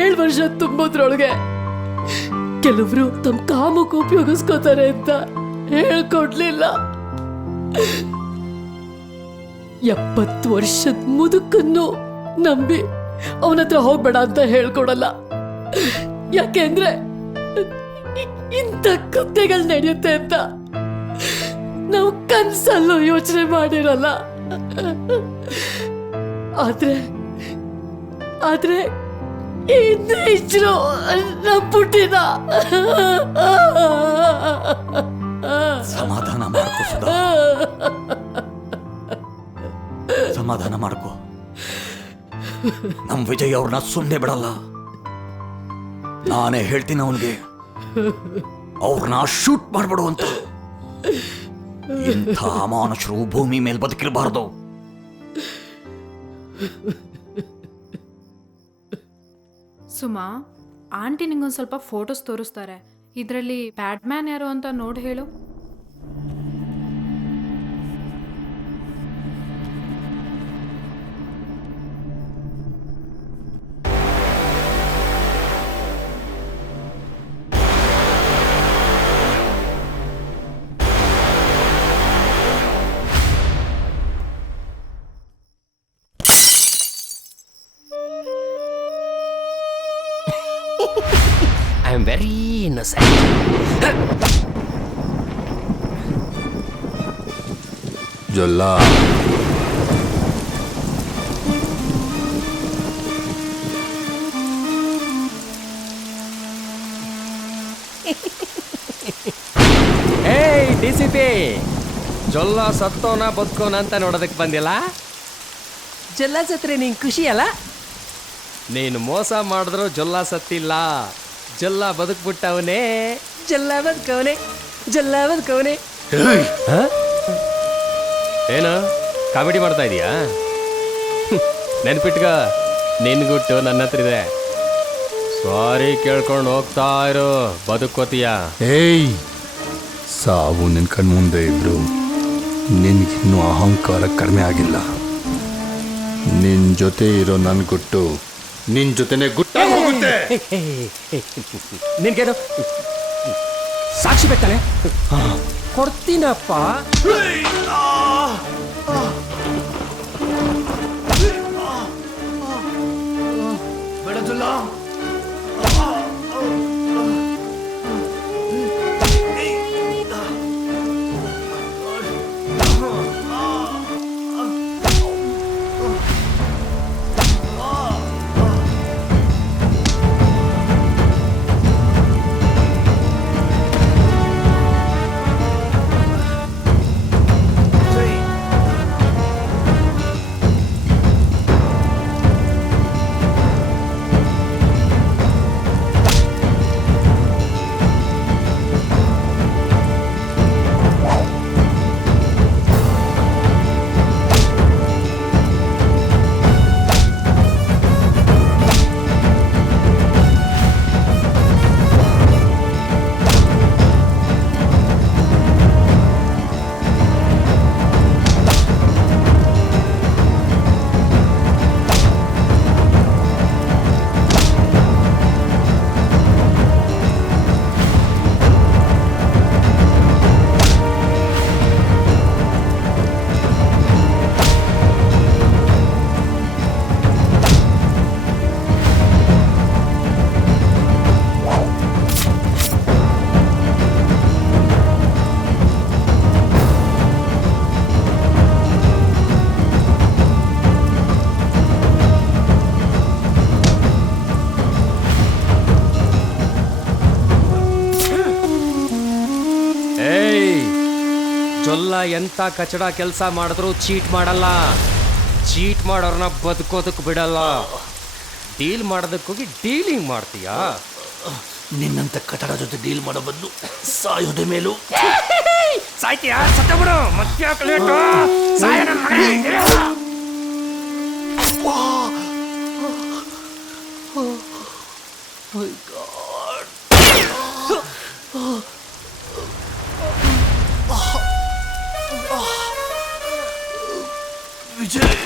7 ವರ್ಷ ತುಂಬೋದ್ರೊಳಗೆ ಕೆಲವರು ತಮ್ಮ ಕಾಮಕ್ಕೆ ಉಪಯೋಗಿಸ್ಕೋತಾರೆ ಅಂತ ಹೇಳ್ಕೊಡ್ಲಿಲ್ಲ. 70 ವರ್ಷದ ಮುದುಕನ್ನು ನಂಬಿ ಅವನ ಹತ್ರ ಹೋಗ್ಬೇಡ ಅಂತ ಹೇಳ್ಕೊಡಲ್ಲ. ಯಾಕೆಂದ್ರೆ ಇಂಥ ಕೃತ್ಯಗಳು ನಡೆಯುತ್ತೆ ಅಂತ ನಾವು ಕನ್ಸಲ್ಲೂ ಯೋಚನೆ ಮಾಡಿರಲ್ಲ. ಆದ್ರೆ ಇದ್ರು ನಮ್ಮ ಪುಟ್ಟಿದ ಸಮಾಧಾನ ಮಾಡ್ಕೋ ಸುಧಾ, ಸಮಾಧಾನ ಮಾಡ್ಕೋ. ನಮ್ ವಿಜಯ್ ಅವ್ರನ್ನ ಸುಮ್ಮನೆ ಬಿಡಲ್ಲ. ನಾನೇ ಹೇಳ್ತೀನಿ ಅವನಿಗೆ ಅವ್ರನ್ನ ಶೂಟ್ ಮಾಡ್ಬಿಡು ಅಂತ. ಇಂಥ ಅಮಾನುಷರು ಭೂಮಿ ಮೇಲೆ ಬದುಕಿರಬಾರ್ದು. ಸುಮಾ, ಆಂಟಿ ನಿಂಗೊಂದು ಸ್ವಲ್ಪ ಫೋಟೋಸ್ ತೋರಿಸ್ತಾರೆ. ಇದರಲ್ಲಿ ಬ್ಯಾಟ್ಮ್ಯಾನ್ ಯಾರು ಅಂತ ನೋಡಿ ಹೇಳು. I am very innocent. Jolle ಏಯ್ DCP, ಜೊಲ್ಲ ಸತ್ತೋನ ಬದುಕೋನ ಅಂತ ನೋಡೋದಕ್ಕೆ ಬಂದಿಲ್ಲ. ಜೊಲ್ಲ ಸತ್ರೆ ನಿಂಗೆ ಖುಷಿ ಅಲ್ಲ? ನೀನು ಮೋಸ ಮಾಡಿದ್ರು ಜೊಲ್ಲ ಸತ್ತಿಲ್ಲ, ಜೊಲ್ಲ ಬದುಕ್ಬಿಟ್ಟವನೇ. ಜೊಲ್ಲ ಬದುಕವನೇ, ಜೊಲ್ಲ ಬದುಕವನೇ. ಏನು ಕಾಮಿಡಿ ಮಾಡ್ತಾ ಇದೀಯಾ? ನೆನ್ಪಿಟ್ಗ, ನಿನ್ಗುಟ್ಟು ನನ್ನ ಹತ್ರ ಇದೆ. ಸಾರಿ ಕೇಳ್ಕೊಂಡು ಹೋಗ್ತಾ ಇರು, ಬದುಕೋತೀಯ. ಏಯ್, ಸಾವು ನಿನ್ ಕಣ್ಮುಂದೆ ಇದ್ರು ನಿನ್ಗಿನ್ನೂ ಅಹಂಕಾರ ಕಡಿಮೆ ಆಗಿಲ್ಲ. ನಿನ್ ಜೊತೆ ಇರೋ ನನ್ ಗುಟ್ಟು ನಿನ್ ಜೊತೆನೆ ಗುಟ್ಟಾಗಿ ಹೋಗುತ್ತೆ. ನಿನ್ಗೇನು ಸಾಕ್ಷಿ ಬೇಕಲ್ಲ? ಕೊಡ್ತೀನಪ್ಪ. ಬೇಡಜುಲ್ಲ, ಜೊಲ್ಲ ಎಂಥ ಕಚಡ ಕೆಲಸ ಮಾಡಿದ್ರು ಚೀಟ್ ಮಾಡಲ್ಲ. ಚೀಟ್ ಮಾಡೋರನ್ನ ಬದುಕೋದಕ್ಕೆ ಬಿಡಲ್ಲ. ಡೀಲ್ ಮಾಡೋದಕ್ಕೋಗಿ ಡೀಲಿಂಗ್ ಮಾಡ್ತೀಯಾ? ನಿನ್ನಂತ ಕಟಡ ಜೊತೆ ಡೀಲ್ ಮಾಡೋ ಬದಲು ಸಾಯೋದ ಮೇಲೂ ಸಾಯ್ತೀಯಾ? ಸತ್ತ ಬಿಡು. ಮತ್ತೆ ಲೇಟು ಸಾಯ ನನ್ನ ಮಗನೇ. Vijay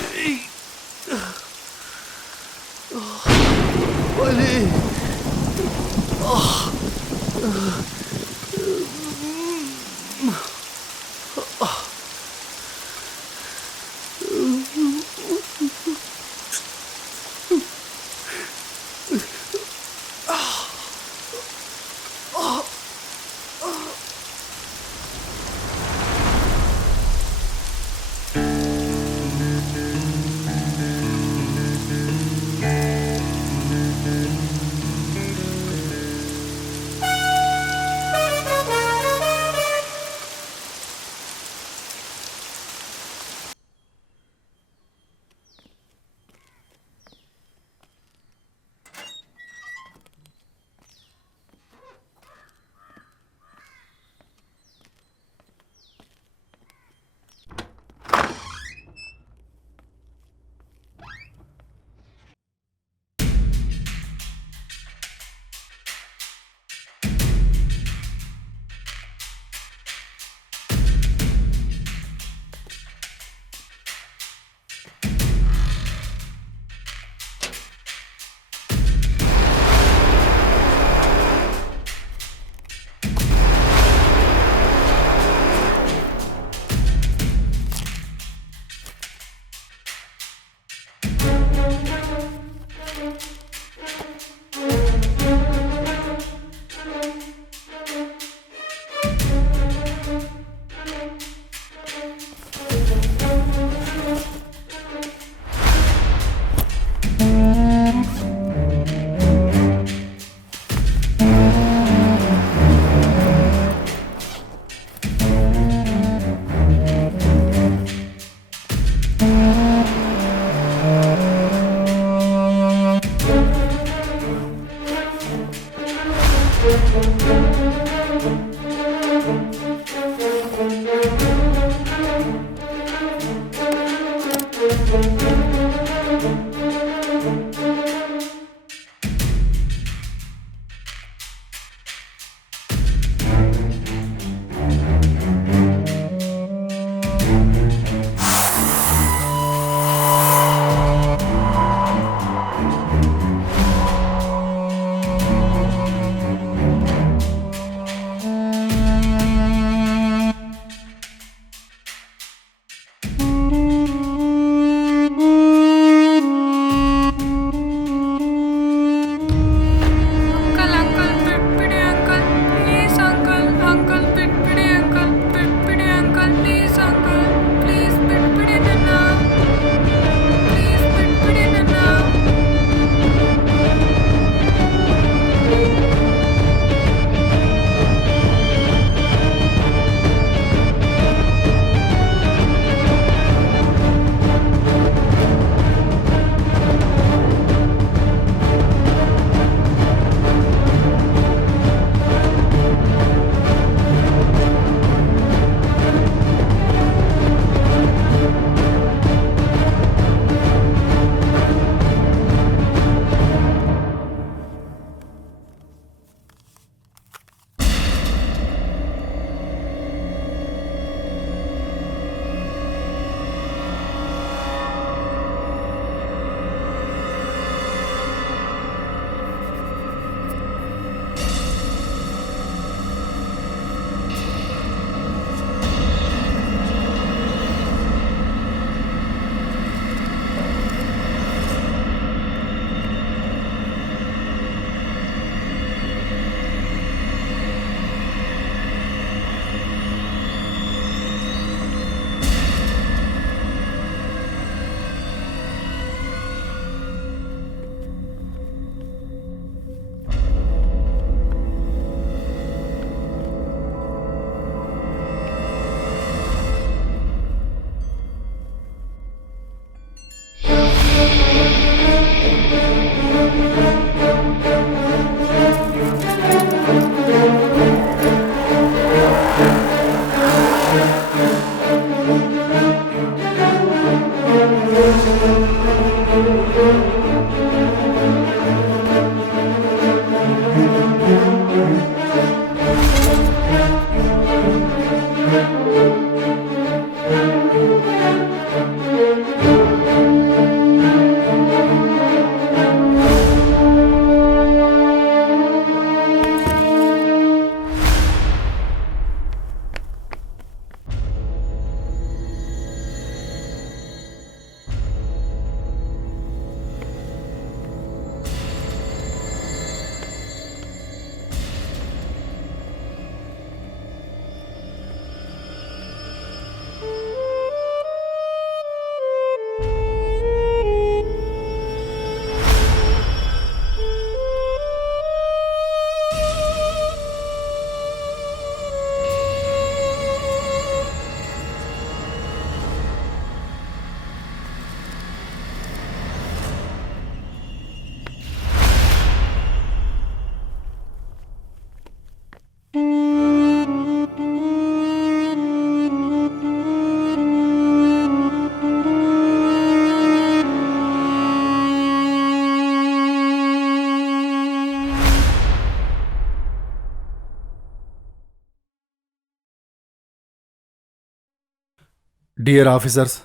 dear officers,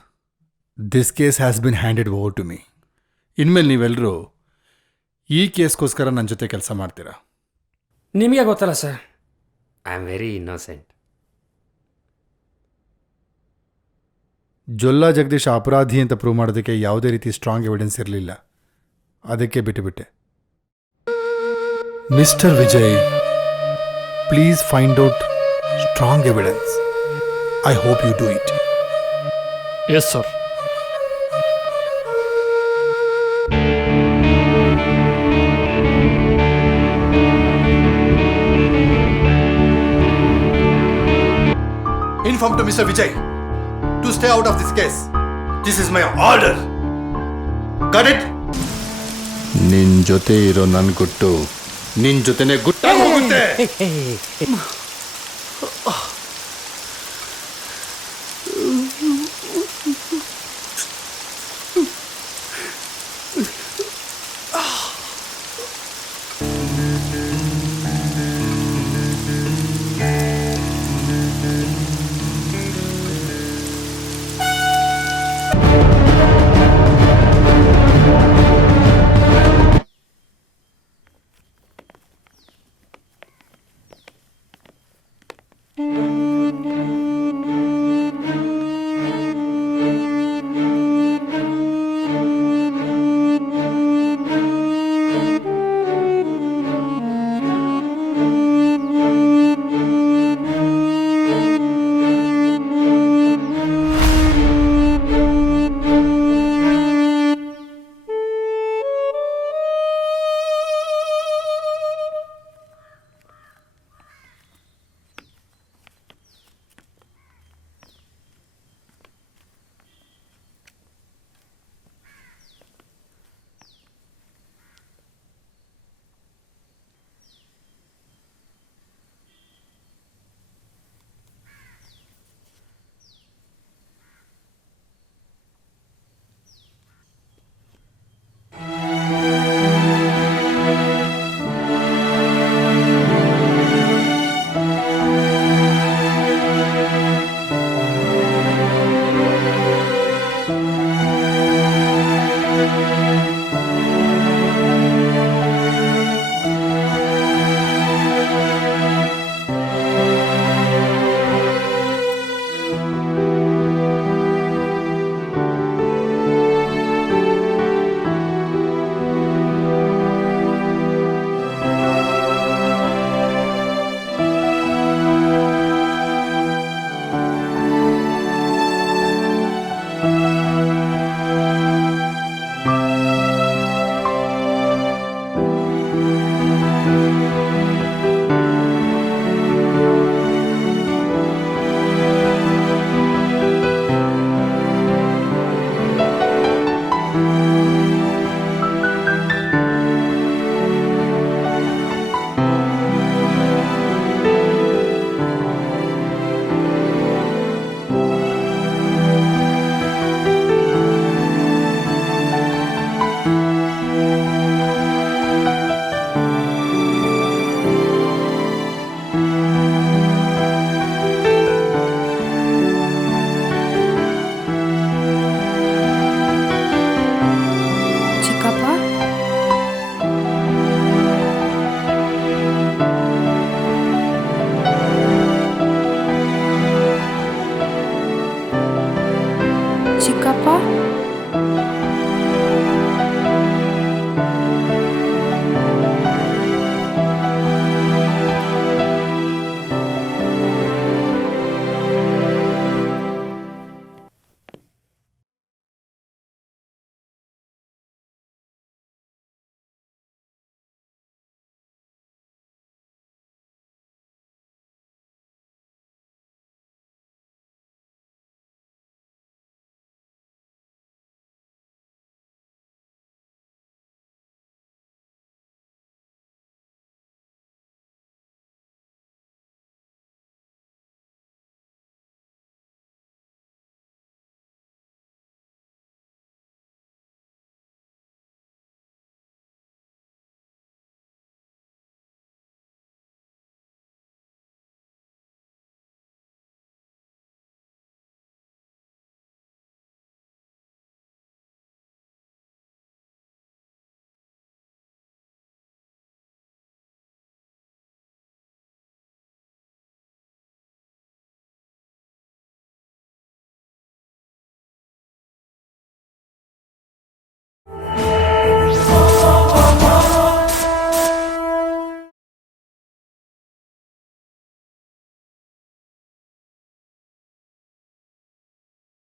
this case has been handed over to me. ಇನ್ಮೇಲೆ ನೀವೆಲ್ಲರೂ ಈ ಕೇಸ್ಗೋಸ್ಕರ ನನ್ನ ಜೊತೆ ಕೆಲಸ ಮಾಡ್ತೀರಾ? ನಿಮಗೆ ಗೊತ್ತಲ್ಲ sir, I am very innocent. Jolla Jagadish ಅಪರಾಧಿ ಅಂತ ಪ್ರೂವ್ ಮಾಡೋದಕ್ಕೆ ಯಾವುದೇ ರೀತಿ ಸ್ಟ್ರಾಂಗ್ ಎವಿಡೆನ್ಸ್ ಇರಲಿಲ್ಲ, ಅದಕ್ಕೆ ಬಿಟ್ಟುಬಿಟ್ಟೆ. Mister Vijay, please find out strong evidence. I hope you do it. Yes sir. Inform to Mr. Vijay to stay out of this case. This is my order. Got it? ನಿನ್ ಜೊತೆ ಇರೋ ನನ್ ಗುಟ್ಟು ನಿನ್ ಜೊತೆನೆ ಗುಟ್ಟಾಗಿ ಹೋಗುತ್ತೆ.